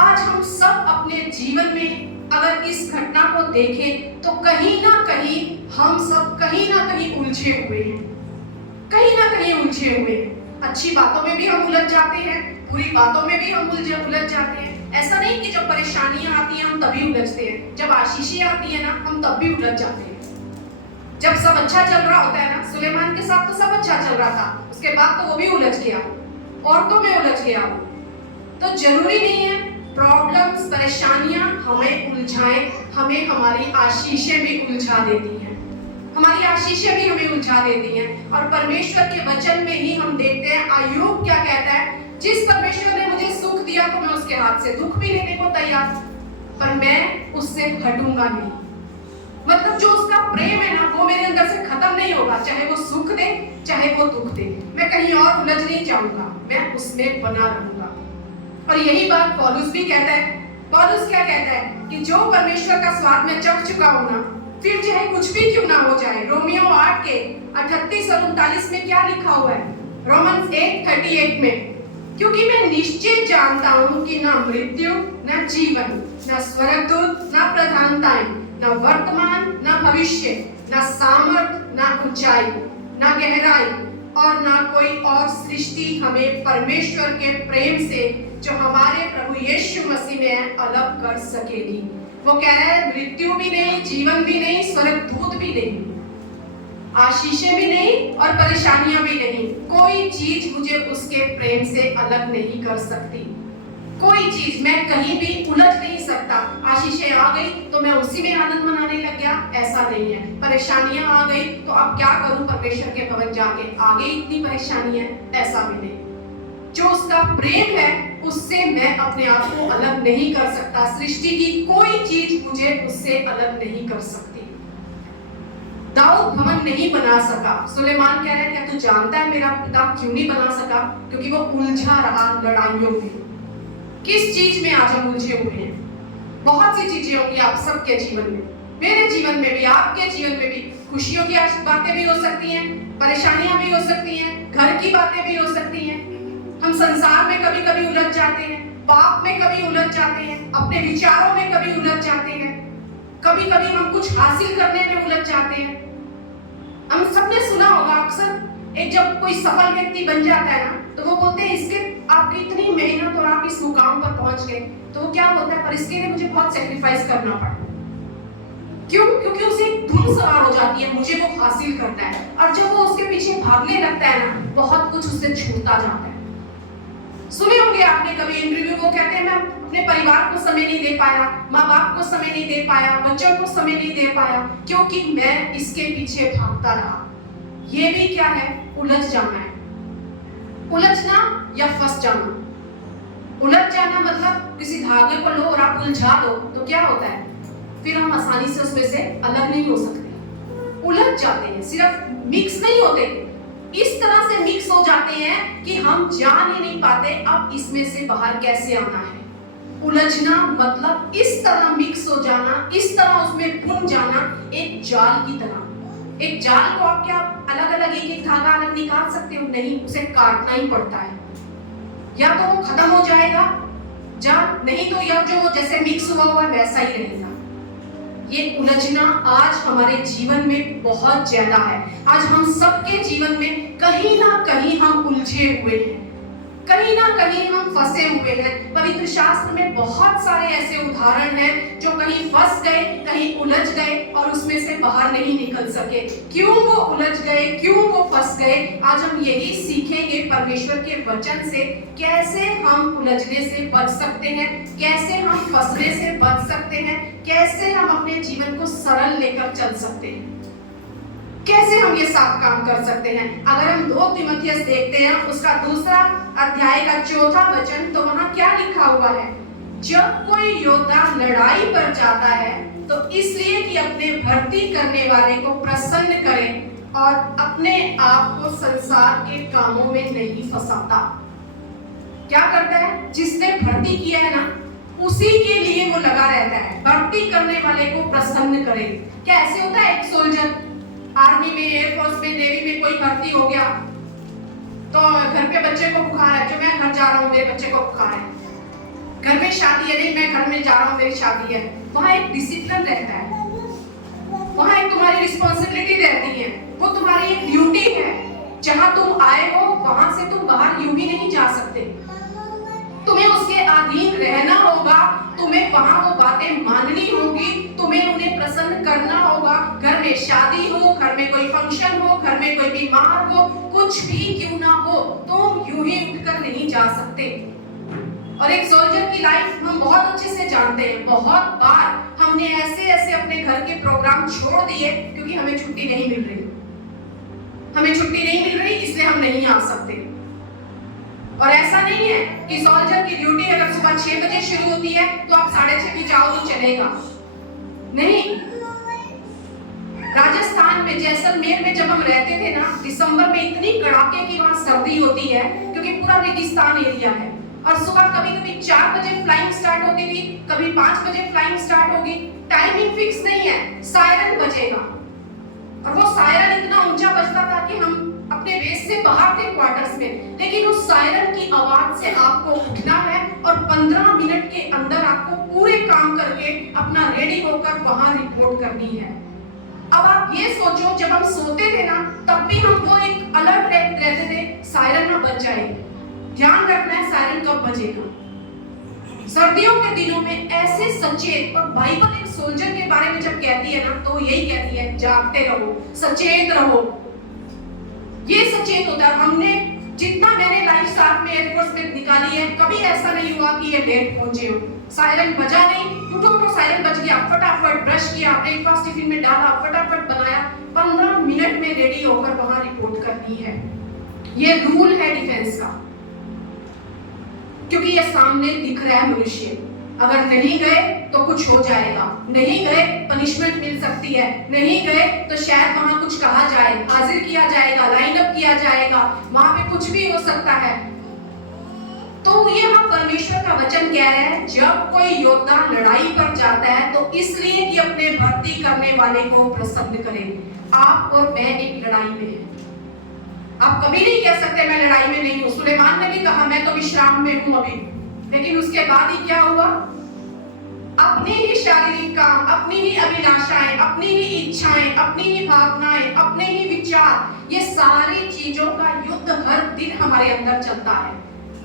आज हम सब अपने जीवन में अगर इस घटना को देखें तो कहीं ना कहीं हम सब कहीं ना कहीं उलझे हुए हैं, कहीं ना कहीं उलझे हुए हैं। अच्छी बातों में भी हम उलझ जाते हैं, बुरी बातों में भी हम उलझ जाते हैं। ऐसा नहीं कि जब परेशानियां आती हैं हम तभी उलझते हैं, जब आशीषें आती है ना हम तब भी उलझ जाते हैं। जब सब अच्छा चल रहा होता है ना, सुलेमान के साथ तो सब अच्छा चल रहा था, उसके बाद तो वो भी उलझ गया, औरतों में उलझ गया। तो जरूरी नहीं है प्रॉब्लम्स, परेशानियां हमें उलझाएं, हमें हमारी आशीषें भी उलझा देती हैं, हमारी आशीषें भी हमें उलझा देती हैं। और परमेश्वर के वचन में ही हम देखते हैं, अय्यूब क्या कहता है, जिस परमेश्वर ने मुझे सुख दिया तो मैं उसके हाथ से दुख भी लेने को तैयार, पर मैं उससे हटूंगा नहीं। मतलब जो उसका प्रेम है ना वो मेरे अंदर से खत्म नहीं होगा, चाहे वो सुख दे चाहे वो दुख दे, मैं कहीं और उलझ नहीं जाऊंगा, मैं उसमें बना रहूंगा। और यही बात पौलुस भी कहता है। पौलुस क्या कहता है कि जो परमेश्वर का स्वाद में चख चुका हूं ना, फिर चाहे कुछ भी क्यों ना हो जाए। रोमियो 8 के 38 और 39 में क्या लिखा हुआ है? रोमन्स 8:38 में, क्योंकि मैं निश्चय जानता हूं कि ना मृत्यु न जीवन न स्वर्गदूत न प्रधानताएं न वर्तमान न भविष्य न सामर्थ न ऊंचाई न गहराई और न कोई और सृष्टि हमें परमेश्वर के प्रेम से जो हमारे प्रभु यीशु मसीह में है अलग कर सकेगी। वो कह रहा है मृत्यु भी नहीं, जीवन भी नहीं, स्वर्गदूत भी नहीं, आशीषें भी नहीं और परेशानियां भी नहीं, कोई चीज मुझे उसके प्रेम से अलग नहीं कर सकती। कोई चीज, मैं कहीं भी उलझ नहीं सकता। आशीषें आ गई तो मैं उसी में आनंद मनाने लग गया, ऐसा नहीं है। परेशानियां आ गई तो अब क्या करूं, परमेश्वर के भवन जाके आ गई इतनी परेशानियां, ऐसा भी नहीं। जो उसका प्रेम है उससे मैं अपने आप को अलग नहीं कर सकता। सृष्टि की कोई चीज मुझे उससे अलग नहीं कर सकती। दाऊद भवन नहीं बना सका, सुलेमान कह रहा है क्या तू जानता है मेरा पिता क्यों नहीं बना सका? क्योंकि वो उलझा रहा लड़ाइयों में। किस चीज में आज हम उलझे हुए हैं? बहुत सी चीजें होंगी आप सबके जीवन में, मेरे जीवन में भी, आपके जीवन में भी। खुशियों की बातें भी हो सकती हैं, परेशानियां भी हो सकती हैं, घर की बातें भी हो सकती हैं। हम संसार में कभी कभी उलझ जाते हैं, पाप में कभी उलझ जाते हैं, अपने विचारों में कभी उलझ जाते हैं, कभी कभी हम कुछ हासिल करने में उलझ जाते हैं। हम सबने सुना होगा अक्सर, एक जब कोई सफल व्यक्ति बन जाता है ना तो वो बोलते हैं इसके आपकी इतनी मेहनत और आप इस मुकाम पर पहुंच गए, तो वो क्या बोलता है, पर इसके लिए मुझे बहुत सैक्रिफाइस करना पड़ा। क्यों? क्योंकि उसे एक धुन सवार हो जाती है, मुझे वो हासिल करना है। और जब वो उसके पीछे भागने लगता है ना, बहुत कुछ उससे छूटता जाता है। सुने होंगे आपने कभी इंटरव्यू, वो कहते हैं मैं अपने परिवार को समय नहीं दे पाया, माँ बाप को समय नहीं दे पाया, बच्चों को समय नहीं दे पाया, क्योंकि मैं इसके पीछे भागता रहा। ये भी क्या है? उलझ जाना है। उलझना या फंस जाना। उलझ जाना मतलब किसी धागे को लो और आप उलझा दो तो क्या होता है, फिर हम आसानी से उसमें से अलग नहीं हो सकते। उलझ जाते हैं, सिर्फ मिक्स नहीं होते, इस तरह से मिक्स हो जाते हैं कि हम जान ही नहीं पाते अब इसमें से बाहर कैसे आना है। उलझना मतलब इस तरह मिक्स हो जाना, इस तरह उसमें बुन जाना, एक जाल की तरह। एक जाल को आप क्या अलग अलग एक एक धागा अलग निकाल सकते हो? नहीं, उसे काटना ही पड़ता है। या तो वो खत्म हो जाएगा जाल, नहीं तो या जो जैसे मिक्स हुआ हुआ वैसा ही रहेगा। ये उलझना आज हमारे जीवन में बहुत ज्यादा है। आज हम सबके जीवन में कहीं ना कहीं हम उलझे हुए हैं, कहीं ना कहीं हम फंसे हुए हैं। पवित्र शास्त्र में बहुत सारे ऐसे उदाहरण हैं जो कहीं फंस गए, कहीं उलझ गए और उसमें से बाहर नहीं निकल सके। क्यों वो उलझ गए, क्यों वो फंस गए? आज हम यही सीखेंगे परमेश्वर के वचन से, कैसे हम उलझने से बच सकते हैं, कैसे हम फंसने से बच सकते हैं, कैसे हम अपने जीवन को सरल लेकर चल सकते हैं, कैसे हम ये सब काम कर सकते हैं। अगर हम 2 तीमुथियुस देखते हैं उसका 2 अध्याय का 4 वचन, तो वहां क्या लिखा हुआ है? जब कोई योद्धा लड़ाई पर जाता है तो इसलिए कि अपने भर्ती करने वाले को प्रसन्न करे और अपने आप को संसार के कामों में नहीं फंसाता। क्या करता है? जिसने भर्ती किया है ना उसी के लिए वो लगा रहता है, भर्ती करने वाले को प्रसन्न करे। क्या ऐसे होता है? एक सोल्जर आर्मी में, एयरफोर्स में, नेवी में कोई भर्ती हो गया तो घर पे बच्चे को बुखार है, जो मैं घर जा रहा हूँ मेरे बच्चे को बुखार है, घर में शादी है, नहीं मैं घर में जा रहा हूँ मेरी शादी है। वहाँ एक डिसिप्लिन रहता है, वहाँ एक तुम्हारी रिस्पॉन्सिबिलिटी रहती है, वो तुम्हारी एक ड्यूटी है। जहाँ तुम आए हो वहां से तुम बाहर यूं ही नहीं जा सकते, तुम्हें उसके अधीन रहना होगा, तुम्हें वहां वो बातें माननी होगी, तुम्हें उन्हें प्रसन्न करना होगा। घर में शादी हो, घर में कोई फंक्शन हो, घर में कोई बीमार हो, कुछ भी क्यों ना हो, तुम यूं ही उठकर नहीं जा सकते। और एक सोल्जर की लाइफ हम बहुत अच्छे से जानते हैं। बहुत बार हमने ऐसे ऐसे अपने घर के प्रोग्राम छोड़ दिए क्योंकि हमें छुट्टी नहीं मिल रही, हमें छुट्टी नहीं मिल रही इसलिए हम नहीं आ सकते। और ऐसा नहीं है कि सोल्जर की ड्यूटी अगर सुबह 6 बजे शुरू होती है तो आप 6:30 भी जाओ तो चलेगा नहीं। राजस्थान में जैसलमेर में जब हम रहते थे ना, दिसंबर में इतनी कड़ाके की वहां सर्दी होती है क्योंकि पूरा रेगिस्तान एरिया है, और सुबह कभी कभी 4 बजे फ्लाइंग स्टार्ट होती थी, कभी 5 बजे फ्लाइंग स्टार्ट होगी। टाइमिंग फिक्स नहीं है, सायरन बजेगा, और वो सायरन इतना ऊंचा बजता था कि हम अपने बेस से बाहर थे क्वार्टर्स में, लेकिन उस सायरन की आवाज से आपको उठना है और 15 मिनट के अंदर आपको पूरे काम करके अपना रेडी होकर वहां रिपोर्ट करनी है। अब आप ये सोचो, जब हम सोते थे ना तब भी हम वो एक अलर्ट रहते थे, सायरन ना बज जाए, ध्यान रखना है सायरन कब बजेगा। सर्दियों के दिनों में ऐसे सचेत, और बाइबल एक सोल्जर के बारे में जब कहती है ना तो यही कहती है, जागते रहो, सचेत रहो। ये सचेत होता है। हमने जितना मैंने लाइफ साथ में एयरफोर्स में निकाली है, कभी ऐसा नहीं हुआ कि ये लेट पहुंचे हो। सायरन बजा नहीं, उठो सायरन बज गया, फटाफट ब्रश किया, ब्रेकफास्ट टिफिन में डाला, फटाफट बनाया, 15 मिनट में रेडी होकर वहां रिपोर्ट करनी है। ये रूल है डिफेंस का, क्योंकि ये सामने दिख रहा है मनुष्य। अगर नहीं गए तो कुछ हो जाएगा, नहीं गए पनिशमेंट मिल सकती है, नहीं गए तो शायद वहां कुछ कहा जाए, हाजिर किया जाएगा, लाइन अप किया जाएगा, वहां पे कुछ भी हो सकता है। तो ये हम परमेश्वर का वचन कह रहे हैं, जब कोई योद्धा लड़ाई पर जाता है तो इसलिए कि अपने भर्ती करने वाले को प्रसन्न करे। आप और मैं एक लड़ाई में हैं। आप कभी नहीं कह सकते मैं लड़ाई में नहीं हूं। सुलेमान ने भी कहा मैं तो विश्राम में हूं अभी, लेकिन उसके बाद ही क्या हुआ? अपनी ही शारीरिक काम, अपनी ही अभिलाषाएं, अपनी ही इच्छाएं, अपनी ही भावनाएं, अपने ही विचार, ये सारी चीजों का युद्ध हर दिन हमारे अंदर चलता है।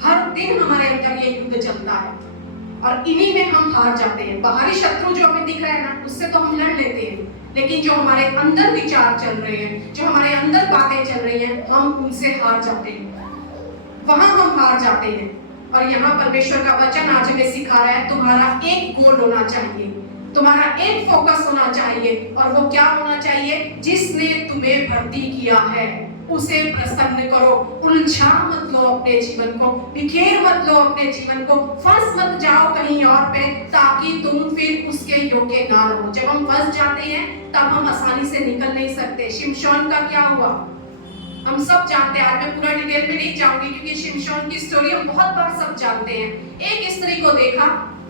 हर दिन हमारे अंदर ये युद्ध चलता है और इन्हीं में हम हार जाते हैं। बाहरी शत्रु जो हमें दिख रहा है ना, उससे तो हम लड़ लेते हैं, लेकिन जो हमारे अंदर विचार चल रहे हैं, जो हमारे अंदर बातें चल रही हैं, हम उनसे हार जाते हैं, वहां हम हार जाते हैं। और यहाँ परमेश्वर का वचन आज हमें सिखा रहा है, तुम्हारा एक गोल होना चाहिए, तुम्हारा एक फोकस होना चाहिए, और वो क्या होना चाहिए? जिसने तुम्हें भर्ती किया है उसे प्रसन्न करो। उलझा मत लो अपने जीवन को, बिखेर मत लो अपने जीवन को, फंस मत जाओ कहीं और पे, ताकि तुम फिर उसके योग्य ना रहो। जब हम फंस जाते हैं तब हम आसानी से निकल नहीं सकते। शिमशोन का क्या हुआ हम सब जानते हैं। आज मैं पूरा डिटेल में नहीं जाऊंगी क्योंकि शिमशोन की स्टोरी हम बहुत बार सब जानते हैं। एक स्त्री को देखा,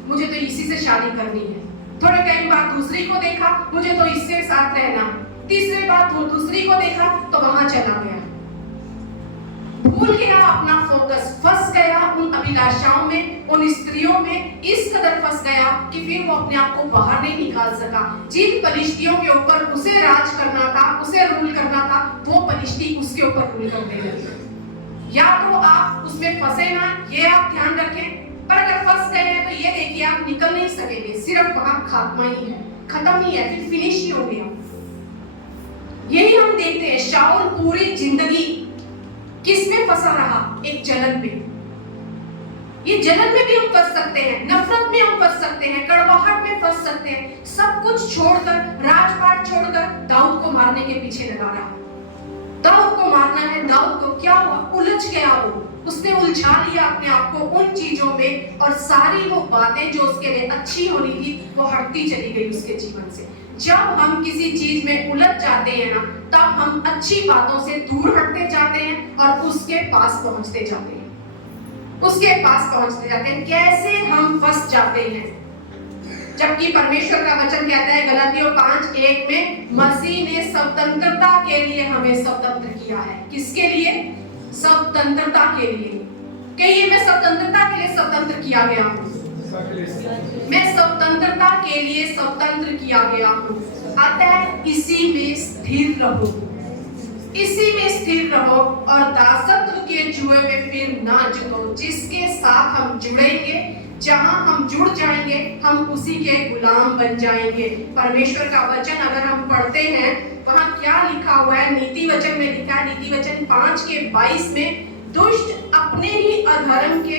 मुझे तो इसी से शादी करनी है, थोड़े टाइम बाद दूसरी को देखा, मुझे तो इससे साथ रहना, तीसरे बार दूसरी को देखा तो वहां चला गया, भूल गया अपना फोकस, फंस गया उन अभिलाषाओं में, उन स्त्रियों में, इस कदर फंस गया कि फिर वो अपने आप को बाहर नहीं निकाल सका। जिन पलिश्तियों के ऊपर उसे राज करना था, उसे रूल करना था, वो पलिश्ती उसके ऊपर रूल करने लगे। या तो आप उसमें फंसे ना, ये आप ध्यान रखें, पर अगर फंस गए हैं तो ये देखिए आप निकल नहीं सकेंगे, सिर्फ वहां खात्मा ही है, खत्म ही है, फिर फिनिश ही हो गया। यही हम देखते हैं, शाऊल पूरी जिंदगी किस में फंसा रहा? एक जलन में। ये जलन में भी हम फंस सकते हैं, नफरत में हम फंस सकते हैं, कड़वाहट में फंस सकते हैं। सब कुछ छोड़कर, राजपाट छोड़कर दाऊद को मारने के पीछे लगा रहा। दाऊद को मारना है, दाऊद को क्या हुआ? उलझ गया वो, उसने उलझा लिया अपने आप को उन चीजों में, और सारी वो बातें जो उसके लिए अच्छी होनी थी वो हटती चली गई उसके जीवन से। जब हम किसी चीज में उलझ जाते हैं ना, तब हम अच्छी बातों से दूर हटते जाते हैं और उसके पास पहुंचते जाते हैं, उसके पास पहुंचते जाते हैं। कैसे हम फंस जाते हैं? जबकि परमेश्वर का वचन कहता है गलातियों 5:1 में, मसीह ने स्वतंत्रता के लिए हमें स्वतंत्र किया है। किसके लिए? स्वतंत्रता के लिए। कहिए मैं स्वतंत्रता के लिए स्वतंत्र किया गया हूँ, मैं स्वतंत्रता के लिए स्वतंत्र किया गया हूँ। अतः इसी में स्थिर रहो, इसी में स्थिर रहो और दासत्व के जुए में फिर ना जुड़ो। जिसके साथ हम जुड़ेंगे, जहां हम जुड़ जाएंगे, हम उसी के गुलाम बन जाएंगे। परमेश्वर का वचन अगर हम पढ़ते हैं, वहां क्या लिखा हुआ है? नीति वचन में लिखा है, नीति वचन 5:22 में, दुष्ट अपने ही अधर्म के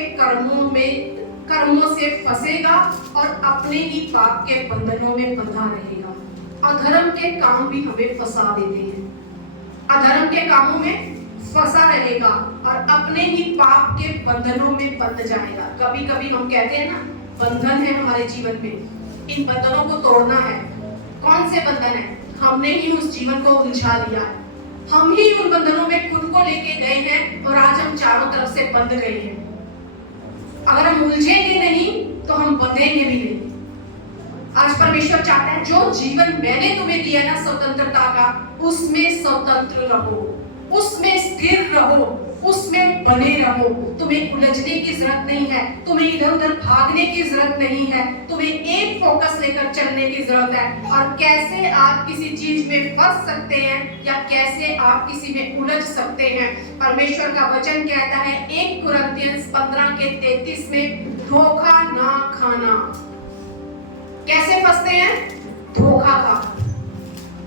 कर्मों से फंसेगा और अपने ही पाप के बंधनों में बंधा रहेगा। अधर्म के काम भी हमें फंसा देते हैं, अधर्म के कामों में फंसा रहेगा और अपने ही पाप के बंधनों में बंध जाएगा। कभी कभी हम कहते हैं ना, बंधन है हमारे जीवन में, इन बंधनों को तोड़ना है। कौन से बंधन है? हमने ही उस जीवन को उलझा लिया है, हम ही उन बंधनों में खुद को लेके गए हैं और आज हम चारों तरफ से बंध गए हैं। अगर हम उलझेंगे नहीं तो हम बंधेंगे भी नहीं। आज परमेश्वर चाहता है जो जीवन मैंने तुम्हें दिया ना स्वतंत्रता का, उसमें स्वतंत्र रहो, उसमें स्थिर रहो, उसमें बने रहो। तुम्हें उलझने की जरूरत नहीं है, तुम्हें इधर उधर भागने की जरूरत नहीं है, तुम्हें एक फोकस लेकर चलने की जरूरत है। और कैसे आप किसी चीज में फंस सकते हैं या कैसे आप किसी में उलझ सकते हैं, परमेश्वर का वचन कहता है 1 कुरिन्थियंस 15:33 में, धोखा ना खाना। कैसे फंसते हैं? धोखा खा।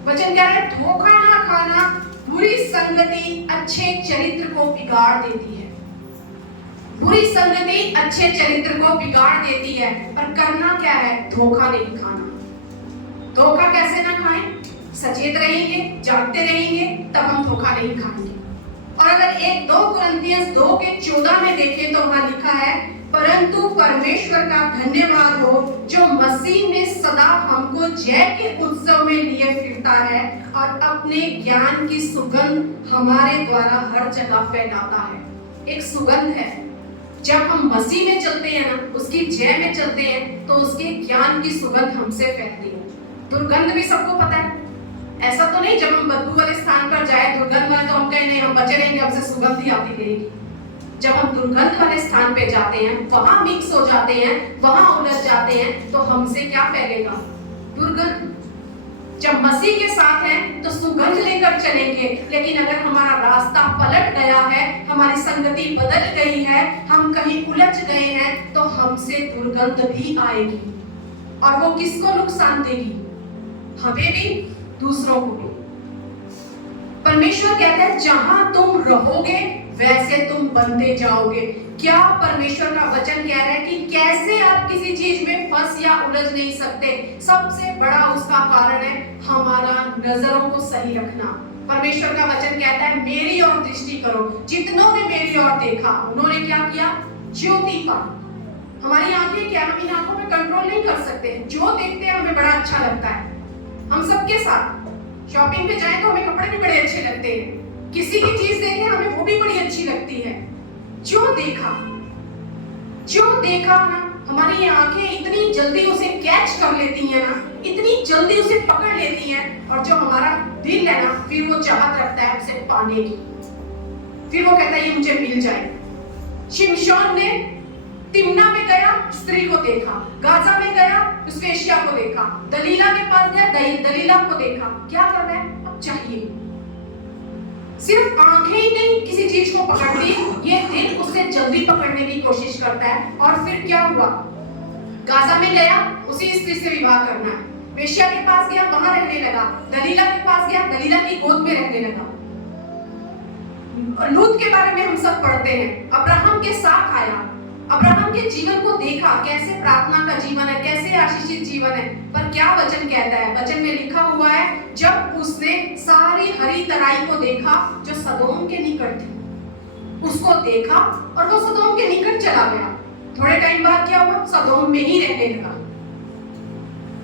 वचन कह रहा है धोखा ना खाना, बुरी संगति अच्छे चरित्र को बिगाड़ देती है। बुरी संगति अच्छे चरित्र को बिगाड़ देती है। पर करना क्या है? धोखा नहीं खाना। धोखा कैसे ना खाएं? सचेत रहेंगे, जागते रहेंगे, तब हम धोखा नहीं खाएंगे। और अगर 2 कुरिन्थियंस 2:14 में देखें तो वहां लिखा है, परंतु परमेश्वर का धन्यवाद हो जो मसीह में सदा हमको जय के उत्सव में लिए फिरता है और अपने ज्ञान की सुगंध हमारे द्वारा हर जगह फैलाता है। एक सुगंध है, जब हम मसीह में चलते हैं ना, उसकी जय में चलते हैं, तो उसके ज्ञान की सुगंध हमसे फैलती है। दुर्गंध भी सबको पता है, ऐसा तो नहीं जब हम बदबू वाले स्थान पर जाए दुर्गंध वाले तो हम कहें नहीं हम बचे रहेंगे, हमसे सुगंध ही आती रहेगी। जब हम दुर्गंध वाले स्थान पे जाते हैं, वहां मिक्स हो जाते हैं, वहां उलझ जाते हैं, तो हमसे क्या फैलेगा? दुर्गंध। जब मसीह के साथ हैं तो सुगंध लेकर चलेंगे, लेकिन अगर हमारा रास्ता पलट गया है, हमारी संगति बदल गई है, हम कहीं उलझ गए हैं, तो हमसे दुर्गंध भी आएगी। और वो किसको नुकसान देगी? हमें भी, दूसरों को भी। परमेश्वर कहता है जहां तुम रहोगे वैसे तुम बनते जाओगे। क्या परमेश्वर का वचन कह रहा है कि कैसे आप किसी चीज में फंस या उलझ नहीं सकते? सबसे बड़ा उसका कारण है हमारा नजरों को सही रखना। परमेश्वर का वचन कहता है मेरी ओर दृष्टि करो, जितनों ने मेरी ओर देखा उन्होंने क्या किया? ज्योति पाई। हमारी आंखें क्या, हम इन आंखों पे कंट्रोल नहीं कर सकते, जो देखते हैं हमें बड़ा अच्छा लगता है। हम सबके साथ शॉपिंग पे जाएं तो हमें कपड़े भी बड़े अच्छे लगते हैं, किसी की चीज देखें हमें वो भी बड़ी अच्छी लगती है। जो देखा ना, हमारी आंखें इतनी जल्दी उसे कैच कर लेती हैं ना, इतनी जल्दी उसे पकड़ लेती हैं, और जो हमारा दिल है ना, फिर वो चाहत रखता है उसे पाने की, फिर वो कहता है ये मुझे मिल जाए। शिमशोन ने तिम्ना में गया, स्त्री को देखा, गाजा में गया, उस वेश्या को देखा, दलीला के पास गया, दलीला को देखा। क्या कर रहा है? अब चाहिए। सिर्फ आंखें ही नहीं किसी चीज को पकड़ती, ये दिल उसे जल्दी पकड़ने की कोशिश करता है। और फिर क्या हुआ? गाजा में गया, उसी स्त्री से विवाह करना है, वेश्या के पास गया, वहां रहने लगा, दलीला के पास गया, दलीला की गोद में रहने लगा। और लूत के बारे में हम सब पढ़ते हैं, अब्राहम के साथ आया, अब्राहम के जीवन को देखा, कैसे प्रार्थना का जीवन है, कैसे आशीषित जीवन है। पर क्या वचन कहता है? वचन में लिखा हुआ है जब उसने सारी हरी तराई को देखा जो सदोम के निकट थी, उसको देखा और वो सदोम के निकट चला गया। थोड़े टाइम बाद क्या हुआ? सदोम में ही रहने लगा।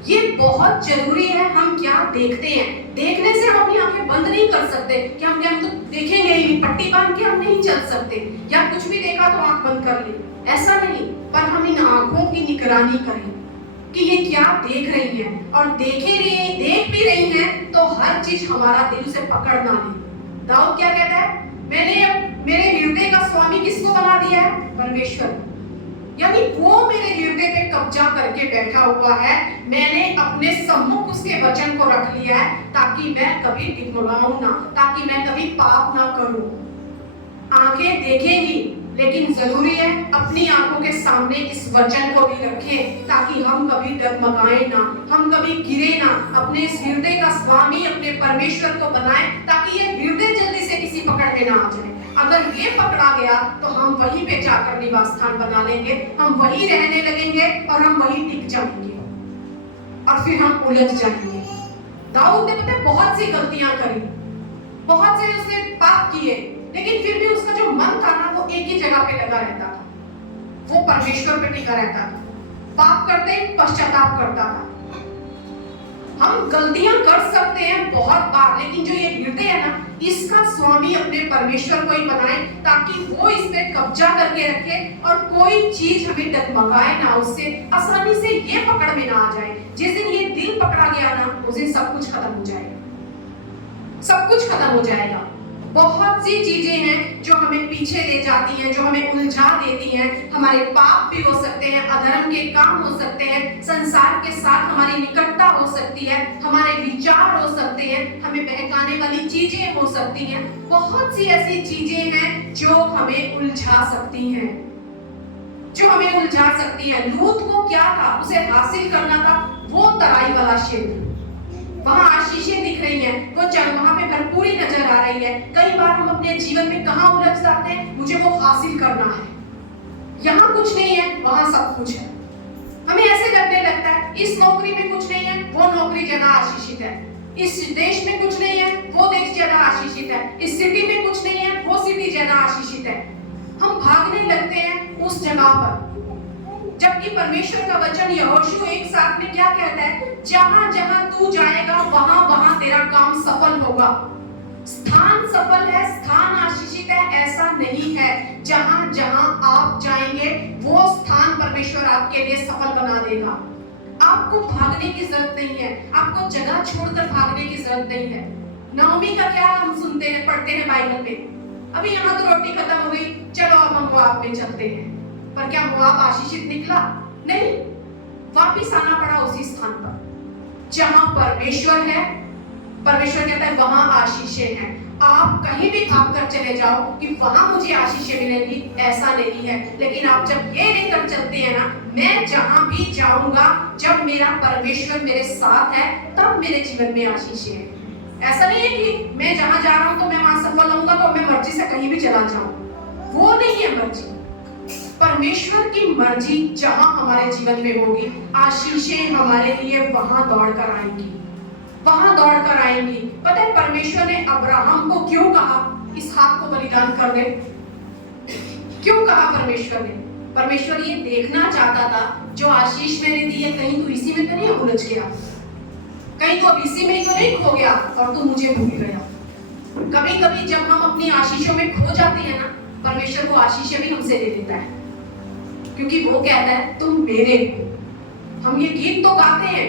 ये बहुत जरूरी है, हम क्या देखते हैं। देखने से हम अपनी आंखें बंद नहीं कर सकते कि हम तो देखेंगे ही, पट्टी बांध के हम नहीं चल सकते, या कुछ भी देखा तो आंख बंद कर ले, ऐसा नहीं। पर हम इन आंखों की निगरानी करें कि ये क्या देख रही है, और देख भी रही है तो हर चीज हमारा दिल से पकड़ ना ले। दाऊद क्या कहता है? मैंने मेरे हृदय का स्वामी किसको बना दिया है? परमेश्वर। यानी वो मेरे हृदय पे कब्जा करके बैठा हुआ है, मैंने अपने सम्मुख उसके वचन को रख लिया है, ताकि मैं कभी डिगमगाऊं ना, ताकि मैं कभी पाप ना करूं। आंखें देखेंगी, लेकिन जरूरी है अपनी आंखों के सामने इस वचन को भी रखें, ताकि हम कभी डगमगाएं ना, हम कभी गिरे ना। अपने इस हृदय का स्वामी अपने परमेश्वर को बनाएं, ताकि ये हृदय जल्दी से किसी पकड़ में ना आ जाए। अगर ये पकड़ा गया तो हम वहीं पे जाकर निवास स्थान बना लेंगे, हम वहीं रहने लगेंगे और हम वहीं टिक जाएंगे, और फिर हम उलझ जाएंगे। दाऊद ने पता बहुत सी गलतियां करी, बहुत से उसने पाप किए, लेकिन फिर भी उसका जो मन था ना वो एक ही जगह पे लगा रहता था, वो परमेश्वर पे टिका रहता था। पाप करते पश्चाताप करता था। हम गलतियां कर सकते हैं बहुत बार, लेकिन जो ये हृदय है ना, इसका स्वामी अपने परमेश्वर को ही बनाए, ताकि वो इस पे कब्जा करके रखे और कोई चीज हमें डगमगाए ना, उससे आसानी से ये पकड़ में ना आ जाए। जिस दिन ये दिल पकड़ा गया ना, उस दिन सब कुछ खत्म हो जाएगा, सब कुछ खत्म हो जाएगा। बहुत सी चीजें हैं जो हमें पीछे ले जाती हैं, जो हमें उलझा देती हैं। हमारे पाप भी हो सकते हैं, अधर्म के काम हो सकते हैं, संसार के साथ हमारी निकटता हो सकती है, हमारे विचार हो सकते हैं, हमें बहकाने वाली चीजें हो सकती हैं। बहुत सी ऐसी चीजें हैं जो हमें उलझा सकती हैं, जो हमें उलझा सकती हैं। लूत को क्या था? उसे हासिल करना था वो तराई वाला क्षेत्र, वहां आशीषें दिख रही हैं, वो वहां पे भरपूरी नजर आ रही है। कई बार हम अपने जीवन में कहां उलझ जाते हैं? मुझे वो हासिल करना है, यहाँ कुछ नहीं है, वहां सब कुछ है। हमें ऐसे लगने लगता है इस नौकरी में कुछ नहीं है, वो नौकरी ज्यादा आशीषित है, इस देश में कुछ नहीं है, वो देश ज्यादा आशीषित है, इस सिटी में कुछ नहीं है, वो सिटी ज्यादा आशीषित है। हम भागने लगते हैं उस जगह पर, जबकि परमेश्वर का वचन यहोशू 1:7 में क्या कहता है? जहां जहां तू जाएगा वहां वहां तेरा काम सफल होगा। स्थान सफल है, स्थान आशीषित है, ऐसा नहीं है। जहां जहां आप जाएंगे वो स्थान परमेश्वर आपके लिए सफल बना देगा। आपको भागने की जरूरत नहीं है, आपको जगह छोड़कर भागने की जरूरत नहीं है। नाओमी का क्या हम सुनते हैं, पढ़ते हैं बाइबल में, अभी यहाँ तो रोटी खत्म हो गई, चलो अब हम मोआब में चलते हैं। पर क्या मोआब आशीषित निकला? नहीं, वापिस आना पड़ा उसी स्थान पर जहां परमेश्वर है। परमेश्वर कहता है वहां आशीषें हैं। आप कहीं भी भागकर चले जाओ कि वहां मुझे आशीषें मिलेंगी, ऐसा नहीं है। लेकिन आप जब ये लेकर चलते हैं ना, मैं जहां भी जाऊंगा, जब मेरा परमेश्वर मेरे साथ है, तब मेरे जीवन में आशीषें हैं। ऐसा नहीं है कि मैं जहां जा रहा हूं तो मैं वहां सफल होऊंगा तो मैं मर्जी से कहीं भी चला जाऊं, वो नहीं है मर्जी। परमेश्वर की मर्जी जहां हमारे जीवन में होगी, आशीषें हमारे लिए वहां दौड़ कर आएंगी, वहां दौड़ कर आएंगी। पता है परमेश्वर ने अब्राहम को क्यों कहा इसहाक को बलिदान कर दे? क्यों कहा परमेश्वर ने? परमेश्वर ये देखना चाहता था जो आशीष मैंने दी है, कहीं तू इसी में तो नहीं उलझ गया, कहीं तो अब इसी में ही तो नहीं खो गया और तू मुझे भूल गया। कभी कभी जब हम अपनी आशीषों में खो जाते हैं ना, परमेश्वर को आशीषें भी हमसे ले लेता है, क्योंकि वो कहता है तुम मेरे हो। हम ये गीत तो गाते हैं,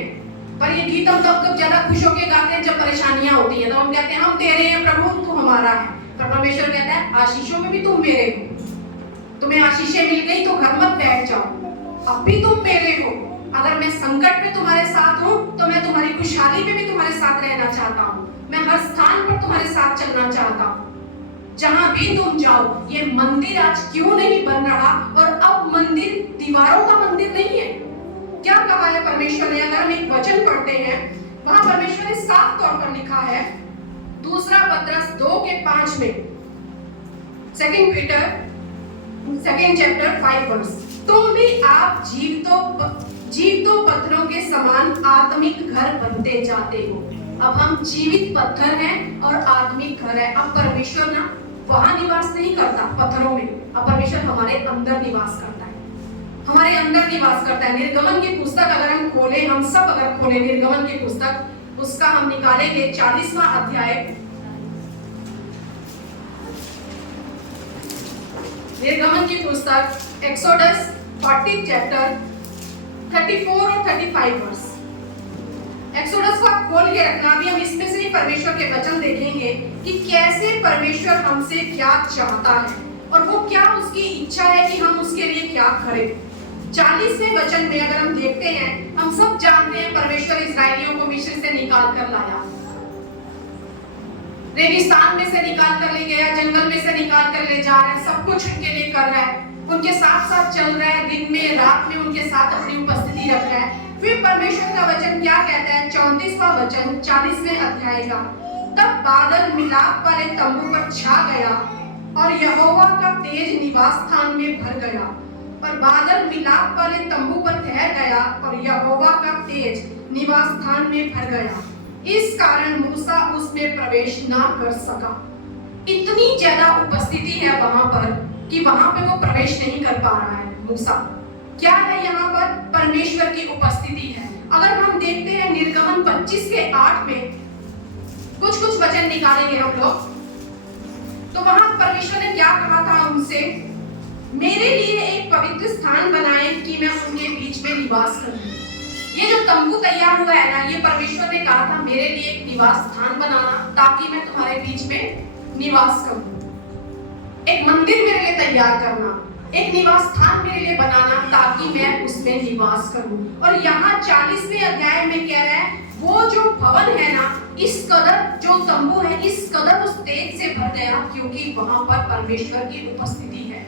पर ये गीत हम तब ज्यादा खुश होकर गाते हैं जब परेशानियां होती हैं, तो हम कहते हैं हम तेरे हैं प्रभु, तू हमारा है। पर परमेश्वर कहता है आशीषों में भी तुम मेरे हो। तुम्हें आशीषें मिल गई तो घर मत बैठ जाओ, अब भी तुम मेरे हो। अगर मैं संकट में तुम्हारे साथ हूँ तो मैं तुम्हारी खुशहाली में भी तुम्हारे साथ रहना चाहता हूँ। मैं हर स्थान पर तुम्हारे साथ चलना चाहता हूँ, जहां भी तुम जाओ। ये मंदिर आज क्यों नहीं बन रहा? और अब मंदिर दीवारों का मंदिर नहीं है। क्या कहा है परमेश्वर ने? अगर हम एक वचन पढ़ते हैं, वहां परमेश्वर ने साफ तौर पर लिखा है, दूसरा पत्रस 2:5 में, 2 पीटर 2 चैप्टर 5 वर्स, तुम भी आप जीवितों पत्थरों के समान आत्मिक घर बनते जाते हो। अब हम जीवित पत्थर हैं और आत्मिक घर है। अब परमेश्वर ना वहां निवास नहीं करता पत्थरों में, अब परमेश्वर हमारे अंदर निवास करता है, हमारे अंदर निवास करता है। निर्गमन की पुस्तक अगर हम खोले, हम सब अगर खोले निर्गमन की पुस्तक, उसका हम निकालेंगे 40वां अध्याय, निर्गमन की पुस्तक एक्सोडस 40 चैप्टर 34 और 35 वर्स। एक्सोडस को आप खोल के रखना। अभी हम इसमें से ही परमेश्वर के वचन देखेंगे कि कैसे परमेश्वर हमसे क्या चाहता है और वो क्या उसकी इच्छा है कि हम उसके लिए क्या करें। 40वें वचन में अगर हम देखते हैं, हम सब जानते हैं परमेश्वर इस्राएलियों को मिस्र से निकाल कर लाया, रेगिस्तान में से निकाल कर ले गया, जंगल में से निकाल कर ले जा रहा है, सब कुछ उनके लिए कर रहा है, उनके साथ साथ चल रहा है, दिन में रात में उनके साथ अपनी उपस्थिति रख रहा है। फिर परमेश्वर का वचन क्या कहता है? 34वां वचन 40वें अध्याय का, तब बादल मिलाप वाले तंबू पर छा गया और यहोवा का तेज निवास स्थान में भर गया। पर बादल मिलाप वाले तंबू पर ठहर गया और यहोवा का तेज निवास स्थान में भर गया, इस कारण मूसा उसमें प्रवेश ना कर सका। इतनी ज्यादा उपस्थिति है वहां पर कि वहां पे वो प्रवेश नहीं कर पा रहा है मूसा। क्या है यहाँ पर? परमेश्वर की उपस्थिति है। अगर हम देखते हैं निर्गमन 25 के 8 में कुछ वचन निकालेंगे हम लोग, तो वहां परमेश्वर ने क्या कहा था उनसे? मेरे लिए एक पवित्र स्थान बनाए कि मैं उनके बीच में निवास करूं। ये जो तंबू तैयार हुआ है ना, ये परमेश्वर ने कहा था मेरे लिए एक निवास स्थान बनाना ताकि मैं तुम्हारे बीच में निवास करूं। एक मंदिर मेरे लिए तैयार करना, एक निवास स्थान मेरे लिए बनाना ताकि मैं उसमें निवास करूं। और यहाँ 40वें अध्याय में कह रहा है वो जो भवन है ना, इस कदर जो तंबू है, इस कदर उस तेज से भर गया क्योंकि वहां पर परमेश्वर की उपस्थिति है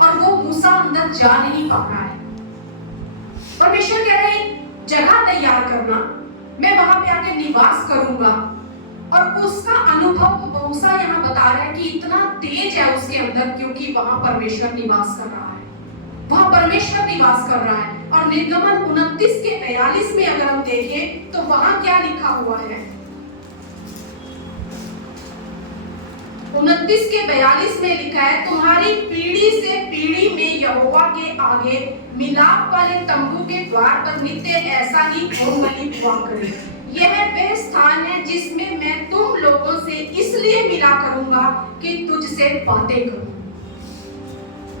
और वो मूसा अंदर जा नहीं पा रहा है। परमेश्वर कह रहे हैं जगह तैयार करना, मैं वहां पे आके निवास करूंगा। और उसका अनुभव मूसा यहाँ बता रहा है कि इतना तेज है उसके अंदर क्योंकि वहां परमेश्वर निवास कर रहा है, वहां परमेश्वर निवास कर रहा है। और निर्गमन 29 के 42 में अगर हम देखें तो वहां क्या लिखा हुआ है? 29 के 42 में लिखा है तुम्हारी पीढ़ी से पीढ़ी में यहोवा के आगे मिलाप वाले तंबू के द्वार पर नित्य ऐसा ही होम बलि हुआ करे। यह वह स्थान है जिसमें मैं तुम लोगों से इसलिए मिला करूंगा कि तुझसे बातें करूं।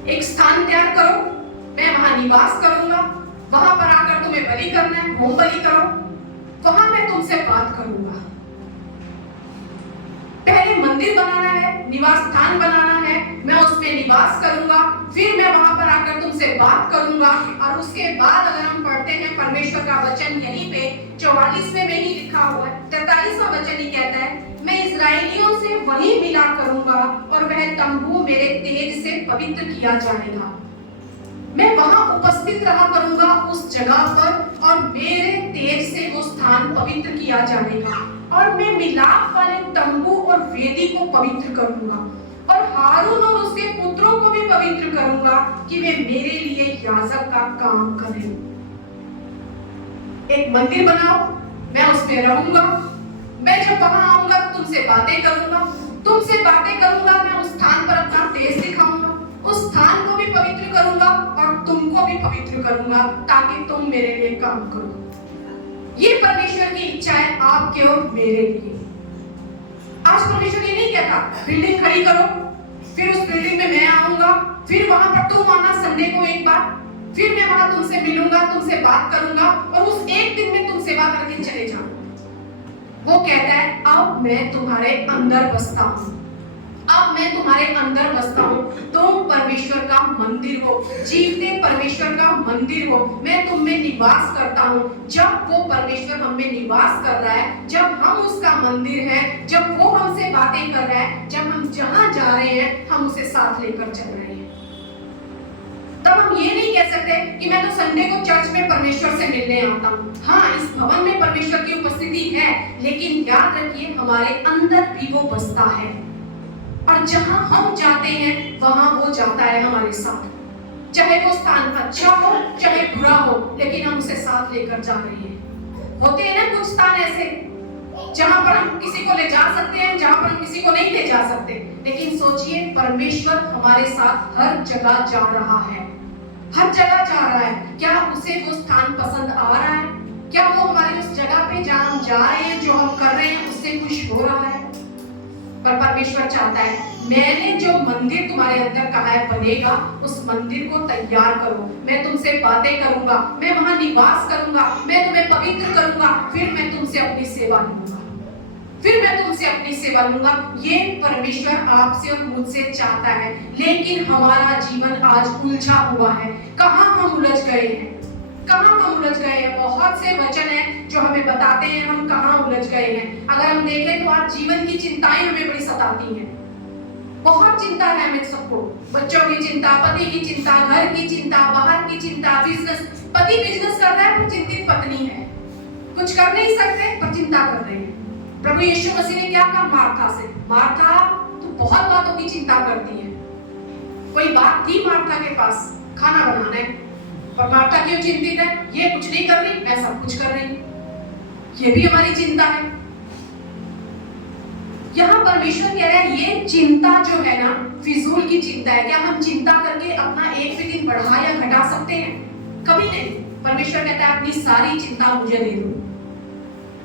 एक स्थान तैयार करो, मैं वहां निवास करूंगा, वहां पर आकर तुम्हें बलि करना है, होम बलि करो, वहां मैं तुमसे बात करूंगा। पहले मंदिर बनाना है, निवास स्थान बनाना है, मैं उसमें निवास करूंगा, फिर मैं वहां पर आकर तुमसे बात करूंगा। और उसके बाद अगर हम पढ़ते हैं परमेश्वर का वचन यहीं पे 44वें में ही लिखा हुआ है, 43वां वचन ही कहता है मैं इस्राएलियों से वही मिला करूंगा और वह तंबू मेरे तेज से पवित्र किया जाएगा। मैं वहां उपस्थित रहा करूंगा उस जगह पर और मेरे तेज से वो स्थान पवित्र किया जाएगा। और मैं मिलाप वाले तंबू और वेदी को पवित्र करूंगा और हारून और उसके पुत्रों को भी पवित्र करूंगा कि वे मेरे लिए याजक का काम करें। एक मंदिर बनाओ, मैं उसमें रहूंगा, मैं जब वहां आऊंगा तुमसे बातें करूंगा, तुमसे बातें करूंगा, मैं उस स्थान पर अपना तेज दिखाऊंगा, उस स्थान को भी पवित्र करूंगा और तुमको भी पवित्र करूंगा ताकि तुम मेरे लिए काम करो। ये परमेश्वर की इच्छा है आपके और मेरे लिए। आज परमेश्वर ये नहीं कहता बिल्डिंग खड़ी करो, फिर उस बिल्डिंग में मैं आऊंगा, फिर वहां पर तुम आना संडे को एक बार, फिर मैं वहां तुमसे मिलूंगा, तुमसे बात करूंगा और उस एक दिन में तुम सेवा करके चले जाओ। वो कहता है अब मैं तुम्हारे अंदर बसता हूं, अब मैं तुम्हारे अंदर बसता हूं, तुम परमेश्वर का मंदिर हो, जीवते परमेश्वर का मंदिर हो, मैं तुम में निवास करता हूं। जब वो परमेश्वर हम में निवास कर रहा है, जब हम उसका मंदिर है, जब वो हमसे बातें कर रहा है, जब हम जहां जा रहे हैं हम उसे साथ लेकर चल रहे हैं, तब हम ये नहीं कह सकते कि मैं तो संडे को चर्च में परमेश्वर से मिलने आता हूँ। हाँ, इस भवन में परमेश्वर की उपस्थिति है, लेकिन याद रखिए हमारे अंदर भी वो बसता है और जहां हम जाते हैं वहां वो जाता है हमारे साथ। चाहे वो स्थान अच्छा हो चाहे बुरा हो, लेकिन हम उसे साथ लेकर जा रहे हैं। होते हैं ना कुछ स्थान ऐसे जहां पर हम किसी को ले जा सकते हैं, जहां पर हम किसी को नहीं ले जा सकते, लेकिन सोचिए परमेश्वर हमारे साथ हर जगह जा रहा है, हर जगह जा रहा है। क्या उसे वो स्थान पसंद आ रहा है? क्या वो हमारी उस जगह पे जहां हम जा रहे हैं, जो हम कर रहे हैं, उससे खुश हो रहा है? पर परमेश्वर चाहता है मैंने जो मंदिर तुम्हारे अंदर कहा है बनेगा, उस मंदिर को तैयार करो, मैं तुमसे बातें करूंगा, मैं वहां निवास करूंगा, मैं तुम्हें पवित्र करूंगा, फिर मैं तुमसे अपनी सेवा लूंगा, फिर मैं तुमसे अपनी सेवा लूंगा। ये परमेश्वर आपसे और मुझसे चाहता है, लेकिन हमारा जीवन आज उलझा हुआ है। कहां हम उलझ गए हैं, कहां हम उलझ गए हैं? बहुत से वचन हैं जो हमें बताते हैं हम कहां उलझ गए हैं। अगर हम देखें तो आज जीवन की चिंताएं हमें बड़ी सताती हैं, बहुत चिंता है हमें सबको, बच्चों की चिंता, पति की चिंता, घर की चिंता, बाहर की चिंता, बिजनेस, पति बिजनेस कर रहा है पर चिंतित पत्नी है, कुछ कर नहीं सकते पर चिंता कर रहे हैं। प्रभु यीशु मसीह ने क्या कहा मार्था से? मार्था तू बहुत बातों की चिंता करती है। कोई बात थी मार्था के पास? खाना बनाना है, पर मार्था क्यों चिंतित है? ये कुछ नहीं कर रही, मैं सब कुछ कर रही हूं। ये भी हमारी चिंता है। यहाँ परमेश्वर कह रहा है ये चिंता जो है ना फिजूल की चिंता है। क्या हम चिंता करके अपना एक भी दिन बढ़ा या घटा सकते हैं? कभी नहीं। परमेश्वर कहता है अपनी सारी चिंता मुझे दे दो।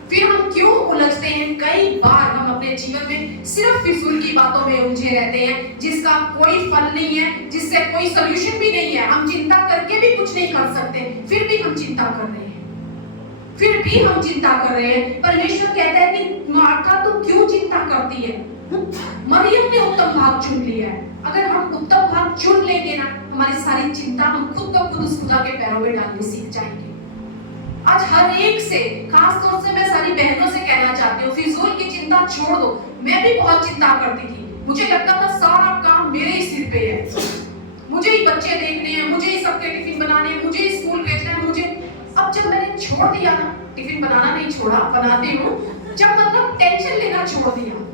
फिर हम क्यों उलझते हैं? कई बार हम अपने जीवन में सिर्फ फिजूल की बातों में उलझे रहते हैं जिसका कोई फल नहीं है, जिससे कोई सोल्यूशन भी नहीं है। हम चिंता करके भी कुछ नहीं कर सकते, फिर भी हम चिंता कर रहे हैं, फिर भी हम चिंता कर रहे हैं। परमेश्वर कहता है कि मार्था तू क्यों चिंता करती है? मरियम ने उत्तम भाग चुन लिया है। अगर हम उत्तम भाग चुन लेंगे ना, हमारी सारी चिंता हम खुद को खुद उस खुदा के पैरों में डालने सीख जाएंगे। आज हर एक से, खास तौर से मैं सारी बहनों से कहना चाहती हूँ, फिजूल की चिंता छोड़ दो। मैं भी बहुत चिंता करती थी। मुझे लगता था सारा काम मेरे ही सिर पे है, मुझे ही बच्चे देखने हैं, मुझे ही सबके टिफिन बनाने हैं, मुझे ही स्कूल भेजना है, मुझे। अब जब मैंने छोड़ दिया ना, टिफिन बनाना नहीं छोड़ा, बनाती हूँ, जब मतलब टेंशन लेना छोड़ दिया।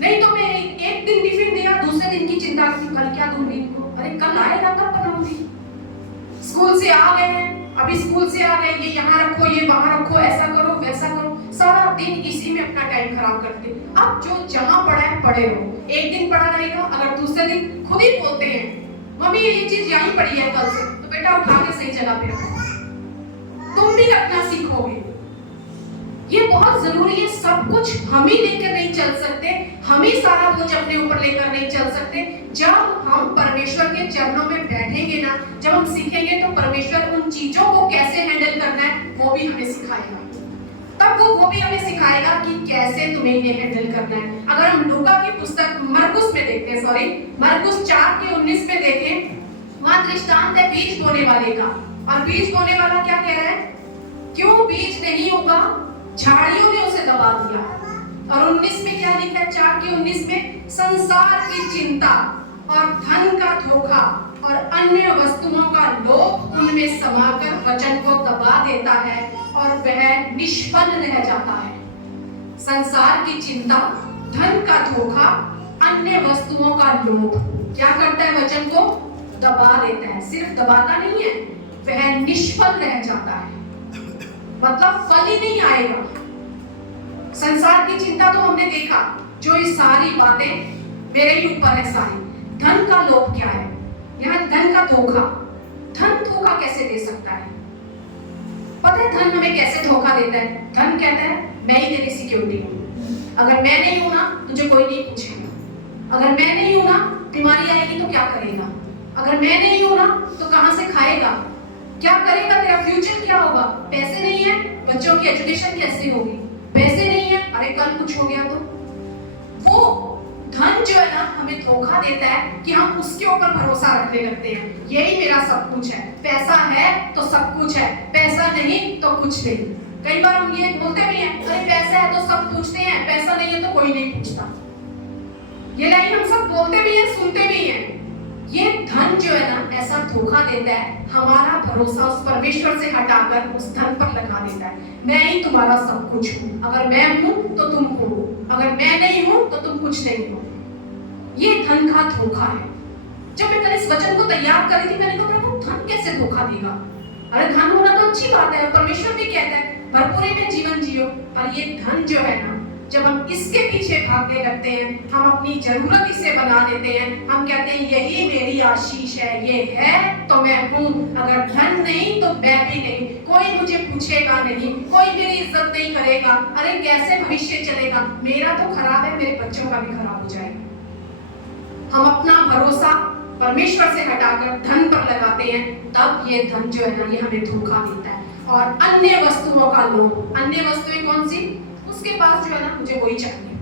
नहीं तो मैं एक दिन टिफिन दिया, दूसरे दिन की चिंता की कल क्या दूंगी इनको, अरे कल आएगा तब बनाऊंगी। स्कूल से आ गए हैं, अभी स्कूल से आ गए, ये यहाँ रखो, ये वहाँ रखो, ऐसा करो वैसा करो, सारा दिन इसी में अपना टाइम खराब करते। अब जो जहाँ पड़ा है पड़े रहो। एक दिन पड़ा रहेगा, अगर दूसरे दिन खुद ही बोलते हैं मम्मी ये चीज यहीं पड़ी है कल से, तो बेटा उठा के सही जगह पे रखो, तुम भी रखना सीखोगे। ये बहुत जरूरी है। सब कुछ हम ही लेकर नहीं चल सकते, हम ही सारा कुछ अपने ऊपर लेकर नहीं चल सकते। जब हम परमेश्वर के चरणों में बैठेंगे ना, जब हम सीखेंगे तो परमेश्वर उन चीजों को कैसे हैंडल करना है वो भी हमें सिखाएगा। तब वो भी हमें सिखाएगा कि कैसे तुम्हें इन्हें हैंडल करना है। अगर हम लूका की पुस्तक मरकुस में देखते हैं, मरकुस 4:19 में देखें, वहां दृष्टांत है बीज बोने वाले का। और बीज बोने वाला क्या कह रहा है? क्यों बीज नहीं उगा, झाड़ियों ने उसे दबा दिया। और 19 में क्या लिखा है? 4:19 में संसार की चिंता और धन का धोखा और अन्य वस्तुओं का लोभ उनमें समाकर वचन को दबा देता है और वह निष्फल रह जाता है। संसार की चिंता, धन का धोखा, अन्य वस्तुओं का लोभ क्या करता है? वचन को दबा देता है। सिर्फ दबाता नहीं है, वह निष्फल रह जाता है, मतलब फल ही नहीं आएगा। संसार की चिंता तो हमने देखा, जो ये सारी बातें मेरे ही ऊपर है सारी। धन का लोभ क्या है? यहाँ धन का धोखा। धन धोखा कैसे दे सकता है? पता है धन हमें कैसे धोखा देता है? धन कहता है मैं ही तेरी सिक्योरिटी हूँ, अगर मैं नहीं हूं ना तुझे कोई नहीं पूछेगा, अगर मैं नहीं हूं ना बीमारी आएगी तो क्या करेगा, अगर मैं नहीं हूं ना तो कहां से खाएगा, क्या करेगा, तेरा फ्यूचर क्या होगा, पैसे नहीं है बच्चों की एजुकेशन कैसे होगी, पैसे नहीं है अरे कल कुछ हो गया तो। वो धन जो है ना हमें धोखा देता है कि हम उसके ऊपर भरोसा रखने लगते हैं, यही मेरा सब कुछ है, पैसा है तो सब कुछ है, पैसा नहीं तो कुछ नहीं। कई बार हम ये बोलते भी हैं अरे पैसा है तो सब पूछते हैं, पैसा नहीं है तो कोई नहीं पूछता। ये लाइन हम सब बोलते भी हैं, सुनते भी हैं। ये धन जो है ना ऐसा धोखा देता है, हमारा भरोसा उस परमेश्वर से हटाकर उस धन पर लगा देता है। मैं ही तुम्हारा सब कुछ हूँ, अगर मैं हूँ तो तुम हो, अगर मैं नहीं हूँ तो तुम कुछ नहीं हो। ये धन का धोखा है। जब मैं कल इस वचन को तैयार कर रही थी मैंने कहा प्रभु धन कैसे धोखा देगा? अरे धन होना तो अच्छी बात है, परमेश्वर भी कहता है भरपूरी में जीवन जियो। और ये धन जो है ना जब हम इसके पीछे भागने लगते हैं, हम अपनी जरूरत इसे बना देते हैं, हम कहते हैं यही मेरी आशीष है, ये है तो मैं हूँ, अगर धन नहीं तो मैं भी नहीं, कोई मुझे पूछेगा नहीं, कोई मेरी इज्जत नहीं करेगा, अरे कैसे भविष्य चलेगा, मेरा तो खराब है मेरे बच्चों का भी खराब हो जाएगा। हम अपना भरोसा परमेश्वर से हटाकर धन पर लगाते हैं, तब ये धन जो है ना ये हमें धोखा देता है। और अन्य वस्तुओं का लोभ, अन्य वस्तुएं कौन सी? उसके पास जो है ना मुझे वही चाहिए,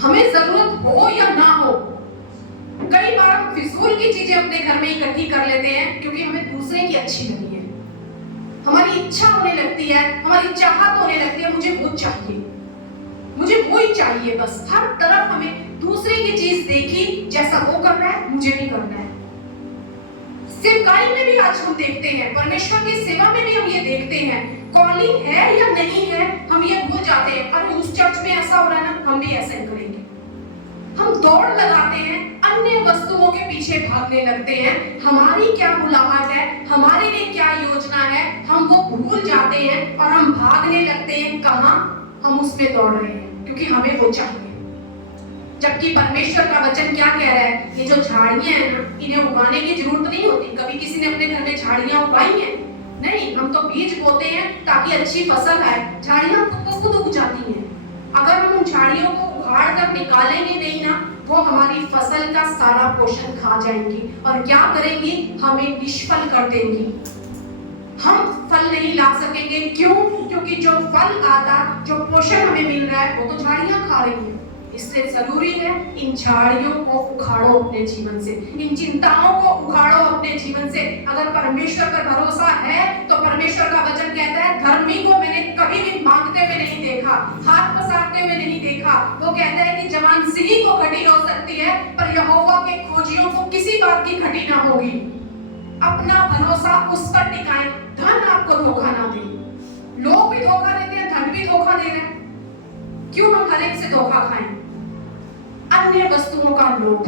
हमें जरूरत हो या ना हो। कई बार हम फिजूल की चीजें अपने घर में इकट्ठी कर लेते हैं क्योंकि हमें दूसरे की अच्छी लगी है, हमारी इच्छा होने लगती है, हमारी चाहत होने लगती है, मुझे वो चाहिए, मुझे वो ही चाहिए। बस हर तरफ हमें दूसरे की चीज देखी, जैसा वो कर रहा है मुझे भी करना है। सेवकाई में भी आज हम देखते हैं, परमेश्वर की सेवा में भी हम ये देखते हैं, कॉलिंग है या नहीं है हम ये भूल जाते हैं। अरे उस चर्च में ऐसा हो रहा है ना हम भी ऐसा ही करेंगे। हम दौड़ लगाते हैं, अन्य वस्तुओं के पीछे भागने लगते हैं। हमारी क्या बुलाहट है, हमारे लिए क्या योजना है, हम वो भूल जाते हैं और हम भागने लगते हैं। कहाँ? हम उसमें दौड़ रहे हैं क्योंकि हमें वो चाहिए। जबकि परमेश्वर का वचन क्या कह रहा है, ये जो झाड़ियां हैं ना, इन्हें उगाने की जरूरत नहीं होती। कभी किसी ने अपने घर में झाड़ियां उगाई हैं? नहीं, हम तो बीज बोते हैं ताकि अच्छी फसल आए। झाड़ियां खुद ब खुद उग जाती हैं। अगर हम उन झाड़ियों को उखाड़ कर निकालेंगे नहीं ना, वो हमारी फसल का सारा पोषण खा जाएंगी और क्या करेंगी, हमें निष्फल कर देंगी। हम फल नहीं ला सकेंगे। क्यों? क्योंकि जो फल आता, जो पोषण हमें मिल रहा है, वो तो झाड़ियां खा रही हैं। इसलिए जरूरी है इन झाड़ियों को उखाड़ो अपने जीवन से, इन चिंताओं को उखाड़ो अपने जीवन से। अगर परमेश्वर पर भरोसा है तो परमेश्वर का वचन कहता है, धर्मी को मैंने कभी भी मांगते हुए नहीं देखा, हाथ पसारते हुए नहीं देखा। वो कहता है कि जवान सिंह को घटी हो सकती है, पर यहोवा के खोजियों को किसी बात की घटी ना होगी। अपना भरोसा उस पर टिकाएं। धन आपको धोखा ना दे। लोग भी धोखा देते हैं, धन भी धोखा दे रहे हैं। क्यों हम हर एक से धोखा खाएं? अन्य वस्तुओं का लोभ,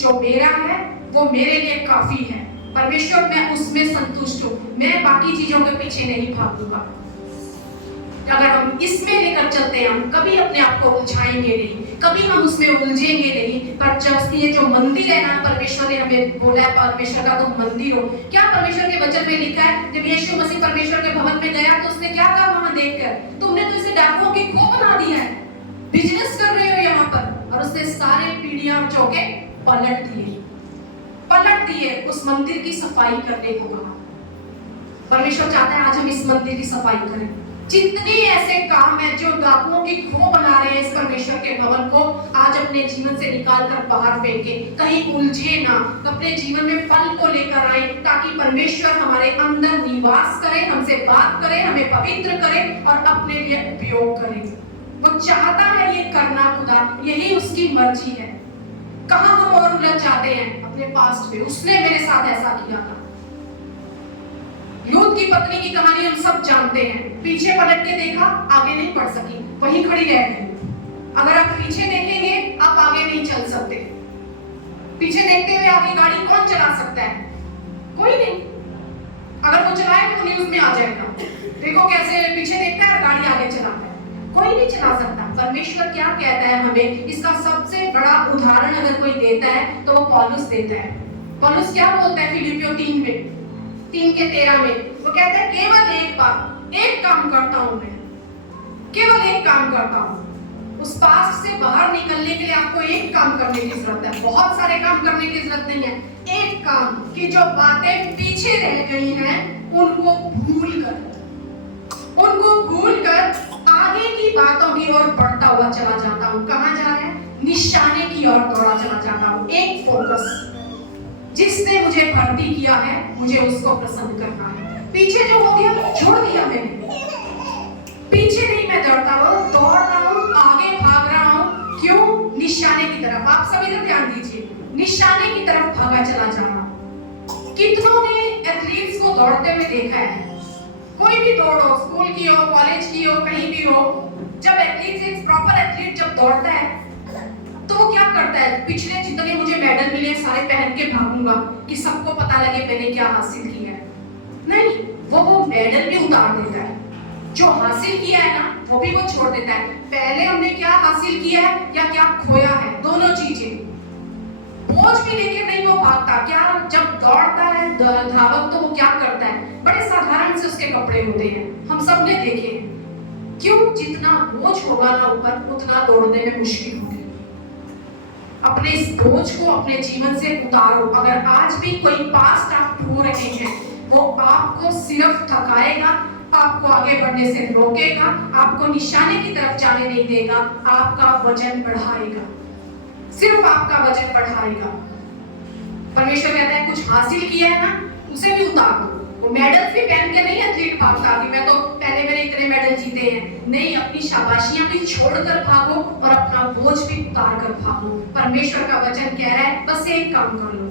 जो मेरा है वो मेरे लिए काफी है। परमेश्वर, मैं उसमें संतुष्ट हूं, मैं बाकी चीजों के पीछे नहीं भागूंगा। अगर हम इसमें लेकर चलते हैं, हम कभी अपने आप को उलझाएंगे नहीं, कभी हम उसमें उलझेंगे नहीं। पर जब ये जो मंदिर है ना, परमेश्वर ने हमें बोला है परमेश्वर का तुम मंदिर हो। क्या परमेश्वर के वचन में लिखा है, जब यीशु मसीह परमेश्वर के भवन में गया तो उसने क्या कहा वहां देखकर, तुमने तो इसे डाकुओं की खो बना दिया है, बिजनेस कर रहे हो यहाँ पर। और उसने सारे पीढ़ियां चौके पलट दिए, उस मंदिर की सफाई करने को कहा। परमेश्वर चाहता है आज हम इस मंदिर की सफाई करें। जितने ऐसे काम है जो डाकुओं की खो बना रहे हैं इस परमेश्वर के भवन को, आज अपने जीवन से निकाल कर बाहर फेंके। कहीं उलझे ना, अपने जीवन में फल को लेकर आए, ताकि परमेश्वर हमारे अंदर निवास करे, हमसे बात करे, हमें पवित्र करे और अपने लिए उपयोग करे। वो चाहता है ये करना खुदा, यही उसकी मर्जी है। कहां हम और उलझ जाते हैं अपने पास्ट में, उसने मेरे साथ ऐसा किया था। लूत की पत्नी की कहानी हम सब जानते हैं। पीछे पलट के देखा, आगे नहीं बढ़ सकी, वहीं खड़ी रह गई। अगर आप पीछे देखेंगे, आप आगे नहीं चल सकते। पीछे देखते हुए आगे गाड़ी कौन चला सकता है? कोई नहीं। अगर वो चलाए तो न्यूज में आ जाएगा, देखो कैसे पीछे देखता है और गाड़ी आगे चलाता है। कोई नहीं चला सकता। परमेश्वर क्या कहता है हमें, इसका सबसे बड़ा उदाहरण अगर कोई देता है तो वो पौलुस देता है। पौलुस क्या बोलता है फिलिपियों 3:13 में, वो कहता है केवल एक बात, एक काम करता हूं मैं, केवल एक काम करता हूं। उस पास से बाहर निकलने के लिए आपको एक काम करने की जरूरत है, बहुत सारे काम करने की जरूरत नहीं है। एक काम कि जो बातें पीछे रह गई हैं उनको भूल कर आगे की बातों की ओर बढ़ता हुआ चला जाता हूँ। कहाँ जा रहे हैं? निशाने की ओर दौड़ा चला जाता हूँ। एक फोकस, जिसने मुझे भर्ती किया है मुझे उसको प्रसन्न करना है। पीछे जो हो गया छोड़ दिया मैंने, पीछे नहीं मैं दौड़ रहा हूँ, आगे भाग रहा हूँ। क्यों? निशाने की तरफ। आप सभी इधर ध्यान दीजिए, निशाने की तरफ भागा चला जा रहा हूँ। कितनों ने एथलीट्स को दौड़ते हुए देखा है? कोई भी दौड़ हो, स्कूल की हो, कॉलेज की हो, कहीं भी हो, जब एथलीट, एक प्रॉपर एथलीट जब दौड़ता है तो वो क्या करता है, पिछले जितने मुझे मेडल मिले सारे पहन के भागूंगा कि सबको पता लगे मैंने क्या हासिल किया है। नहीं, वो मेडल भी उतार देता है। जो हासिल किया है ना वो भी वो छोड़ देता है। पहले हमने क्या हासिल किया है या क्या खोया है, दोनों चीजें। बोझ भी लेके नहीं वो भागता। क्या जब दौड़ता है धावक तो वो क्या करता है, बड़े साधारण से उसके कपड़े होते हैं, हम सब ने देखे हैं। क्यों? जितना बोझ होगा ना ऊपर, उतना दौड़ने में मुश्किल होगी। अपने इस बोझ को अपने जीवन से उतारो। अगर आज भी कोई पास्ट आप ढो रहे हैं, वो आपको सिर्फ थकाएगा, आपको आगे बढ़ने से रोकेगा, आपको निशाने की तरफ जाने नहीं देगा, आपका वजन बढ़ाएगा, सिर्फ आपका वजन बढ़ाएगा। परमेश्वर कहता है कुछ हासिल किया है ना, उसे भी उतार दो। वो मेडल्स भी पहन के नहीं एथलीट भागता कि मैं तो पहले मैंने इतने मेडल जीते हैं। नहीं, अपनी शाबाशियां भी छोड़कर भागो और अपना बोझ भी उतार कर भागो। परमेश्वर का वचन कह रहा है बस एक काम कर लो,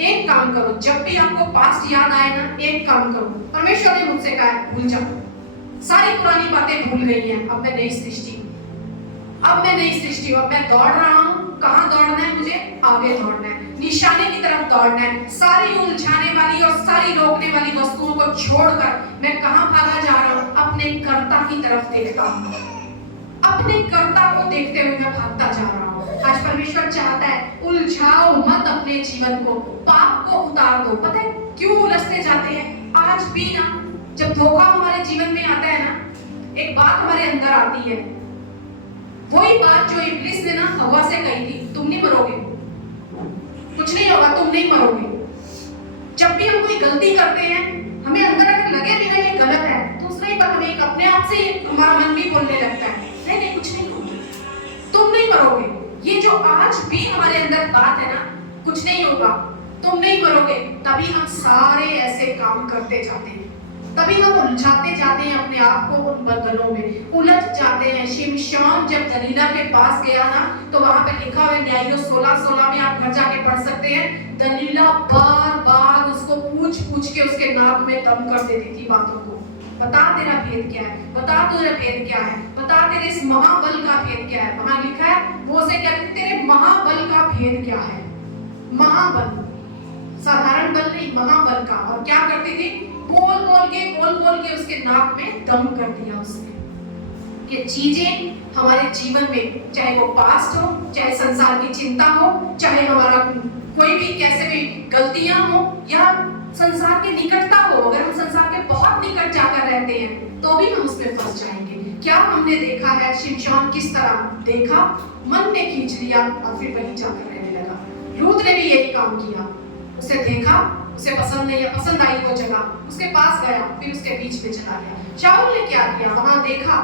एक काम करो। जब भी आपको पास्ट याद आए ना, एक काम करो। परमेश्वर ने मुझसे कहा भूल जाओ, सारी पुरानी बातें भूल गई हैं, अब मैं नई सृष्टि हूं, अब मैं दौड़ रहा हूं। कहां दौड़ना है मुझे? आगे दौड़ना है, निशाने की तरफ दौड़ना है। सारी उलझाने वाली और सारी रोकने वाली वस्तुओं को छोड़कर मैं कहां भागा जा रहा हूं? अपने कर्ता की तरफ देखता हूं, अपने कर्ता को देखते हुए मैं भागता जा रहा हूँ। आज परमेश्वर चाहता है उलझाओ मत अपने जीवन को, पाप को उतार दो। पता है क्यों उलझते जाते हैं? आज भी ना जब धोखा हमारे जीवन में आता है ना, एक बात हमारे अंदर आती है, वही बात जो इब्लिस ने ना हवा से कही थी, तुम नहीं मरोगे, कुछ नहीं होगा, तुम नहीं मरोगे। जब भी हम कोई गलती करते हैं, हमें अंदर अगर लगे भी ना ये गलत है, तो उसमें पर हमें अपने आप से हमारा मन भी बोलने लगता है नहीं नहीं कुछ नहीं होगा, तुम नहीं मरोगे। ये जो आज भी हमारे अंदर बात है ना, कुछ नहीं होगा, तुम नहीं मरोगे, तभी हम सारे ऐसे काम करते जाते हैं, तभी हम उलझाते जाते हैं अपने आप को उन बंधनों में, उलझ जाते हैं। शिमशोन जब दलीला के पास गया ना, तो वहां पे लिखा हुआ है न्यायों 16:16 में, आप घर जाके पढ़ सकते हैं। दलीला बार बार उसको पूछ पूछ के उसके नाक में दम कर देती थी बातों को। बता तेरा भेद क्या है, बता तेरा भेद क्या है, बता तेरे इस महाबल का भेद क्या है। वहां लिखा है वो उसे कहते तेरे महाबल का भेद क्या है। महाबल, साधारण बल नहीं, महाबल का। और क्या करती थी? बोल बोल के उसके नाक में दम कर दिया उसने। ये चीजें हमारे जीवन में, चाहे वो पास्ट हो, चाहे संसार की चिंता हो, चाहे हमारा कोई भी कैसे भी गलतियां हो, या संसार की निकटता हो, अगर हम संसार के बहुत निकट जाकर रहते हैं तो भी हम उसमें फंस जाएंगे। क्या हमने देखा है शिमशोन किस तरह देखा, मन ने खींच लिया और फिर वहीं जाकर रहने लगा। रूत ने भी यही काम किया, उसे देखा, उसे पसंद आई वो जगह, उसके पास गया, फिर उसके बीच में चला गया। शाऊल ने क्या किया? वहां देखा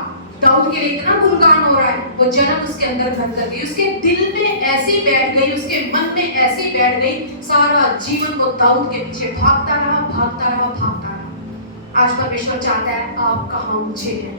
दाऊद के लिए इतना गुणगान हो रहा है, वो जलन उसके अंदर घर कर गई, उसके दिल में ऐसी बैठ गई, उसके मन में ऐसी बैठ गई, सारा जीवन वो दाऊद के पीछे भागता रहा। आज परमेश्वर चाहता है आप कहाँ उलझे हैं,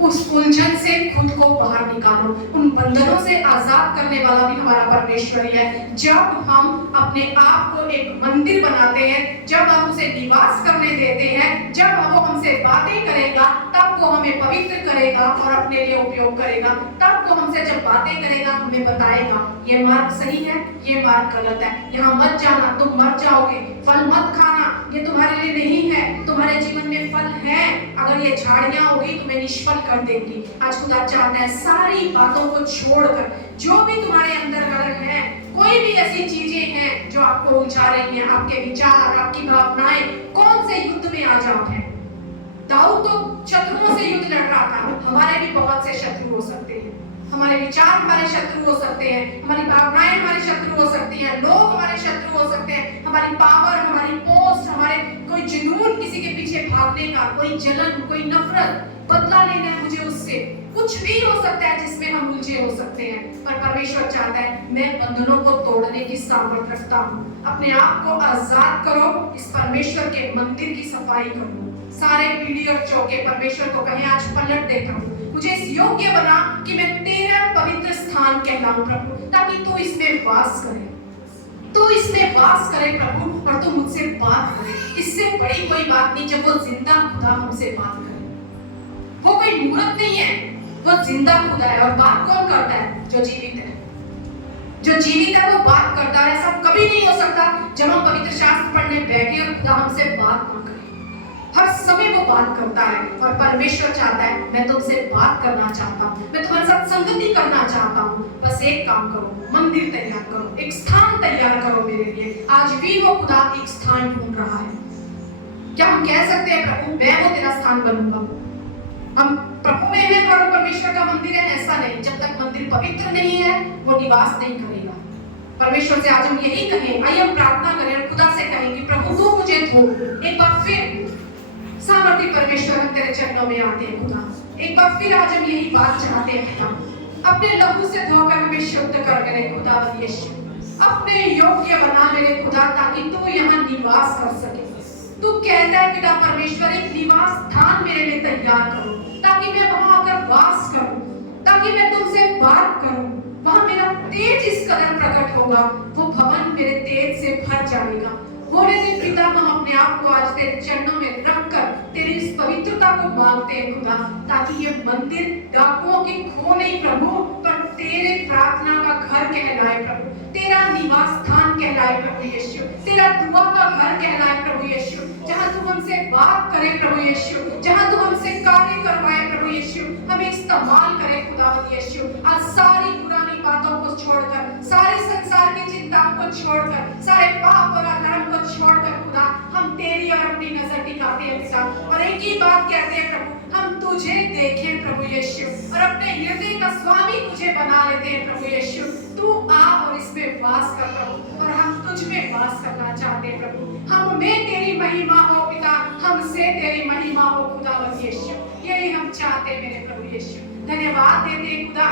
उस उलझन से खुद को बाहर निकालो। उन बंधनों से आजाद करने वाला भी हमारा परमेश्वर ही है। जब हम अपने आप को एक मंदिर बनाते हैं, जब हम उसे निवास करने देते हैं, जब वो हमसे बातें करेगा, तब वो हमें पवित्र करेगा और अपने लिए उपयोग करेगा। तब वो हमसे जब बातें करेगा, हमें बताएगा ये मार्ग सही है, ये मार्ग गलत है, यहाँ मत जाना, तुम मर जाओगे, फल मत खाना, ये तुम्हारे लिए नहीं है, तुम्हारे जीवन में फल है, अगर ये झाड़ियां होगी तुम्हें निष्फल कर देंगी। आज खुदा चाहता है सारी बातों को छोड़कर, जो भी तुम्हारे अंदर अगर है, कोई भी ऐसी चीजें हैं जो आपको उलझा रही हैं, आपके विचार, आपकी भावनाएं, कौन से युद्ध में आज आप हैं? दाऊद तो शत्रुओं से युद्ध लड़ रहा था, हमारे भी बहुत से शत्रु हो सकते हैं, हमारे विचार हमारे शत्रु हो सकते हैं, हमारी भावनाएं हमारे शत्रु हो सकती हैं, लोग हमारे शत्रु हो सकते हैं, हमारी पावर, हमारी पोस्ट, हमारे कोई जुनून, किसी के पीछे भागने का, कोई जलन, कोई नफरत, बदला लेना है मुझे उससे, कुछ भी हो सकता है जिसमें हम उलझे हो सकते हैं। पर परमेश्वर चाहता है मैं बंधनों को तोड़ने की सामर्थ्य रखता हूँ। अपने आप को आजाद करो, इस परमेश्वर के मंदिर की सफाई करो, सारे पीढ़ी और चौके परमेश्वर को कहें आज पलट देता हूँ, मुझे इस योग्य बना कि मैं तेरा पवित्र स्थान कहलाऊं प्रभु, ताकि तू इसमें वास करे, तू इसमें वास करे प्रभु, और तू मुझसे बात करे। इससे बड़ी कोई बात नहीं जब वो जिंदा खुदा हमसे बात करे। वो कोई मूर्त नहीं है, वो जिंदा खुदा है। और बात कौन करता है? जो जीवित है। जो जीवित है वो बात करता है। ऐसा कभी नहीं हो सकता जब हम पवित्र शास्त्र पढ़ने बैठे और खुदा हमसे बात ना करे। हर समय वो बात करता है, और परमेश्वर चाहता है मैं तुमसे बात करना चाहता हूँ, मैं तुम्हारे साथ संगति करना चाहता हूँ। बस एक काम करो, मंदिर तैयार करो, एक स्थान तैयार करो मेरे लिए। आज भी वो खुदा एक स्थान ढूंढ रहा है। क्या हम कह सकते हैं प्रभु मैं वो तेरा स्थान बनूंगा? हम प्रभु में है और परमेश्वर का मंदिर है, ऐसा नहीं। जब तक मंदिर पवित्र नहीं है वो निवास नहीं करेगा। परमेश्वर से आज हम यही कहें, आइए हम प्रार्थना करें और खुदा से कहें कि प्रभु तू मुझे धो। एक बार फिर सामर्थी परमेश्वर हम तेरे चरणों में आते हैं खुदा, एक बार फिर आज हम यही बात चाहते हैं खुदा, अपने लहू से धोकर हमें शुद्ध कर मेरे खुदा यीशु, अपने योग्य बना मेरे खुदा, ताकि तू यहाँ निवास कर सके। तू कहता है पिता परमेश्वर एक निवास स्थान मेरे लिए तैयार करो, ताकि मैं वहां आकर वास करूं, ताकि मैं तुमसे बात करूं। वहां मेरा तेज इस कदर प्रकट होगा, वो भवन मेरे तेज से भर जाएगा। होने दे पिता, हम अपने आप को आज तेरे चरणों में रखकर तेरी इस पवित्रता को मांगते हैं खुदा, ताकि ये मंदिर डाकुओं की खो नहीं प्रभु, पर तेरे प्रार्थना का घर कहलाए प्रभु, तेरे तेरा निवास स्थान कहलाए प्रभु यीशु, तेरा दुआ का घर कहलाए प्रभु यीशु, जहाँ तू हमसे बात करे प्रभु यीशु, जहाँ तू हमसे कार्य करवाए प्रभु यीशु, हमें इस्तेमाल करे खुदावंद यीशु। आज सारी पुरानी बातों को छोड़कर, सारे संसार की चिंताओं को छोड़कर, सारे पाप और अधर्म को छोड़कर खुदा हम तेरी और अपनी नजर टिकाते हैं पिता, और एक ही बात कहते हैं प्रभु, हम तुझे देखें प्रभु यीशु, और अपने हृदय का स्वामी तुझे बना लेते हैं प्रभु यीशु। तू आ और इसमें वास कर प्रभु, और हम तुझ में वास करना चाहते हैं प्रभु। हम में तेरी महिमा हो पिता, हमसे तेरी महिमा हो खुदावंद यीशु, यही हम चाहते हैं मेरे प्रभु यीशु। धन्यवाद देते हैं खुदा,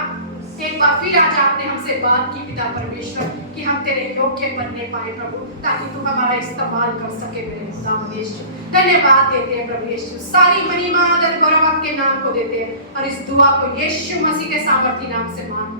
एक बार फिर आज आपने हमसे बात की पिता परमेश्वर, कि हम तेरे योग्य बनने पाए प्रभु, ताकि तू हमारा इस्तेमाल कर सके मेरे खुदावंद यीशु। धन्यवाद देते हैं प्रभु यीशु, सारी महिमा आदर गौरव आपके नाम को देते हैं, और इस दुआ को यीशु मसीह के सामर्थी नाम से मांगते हैं।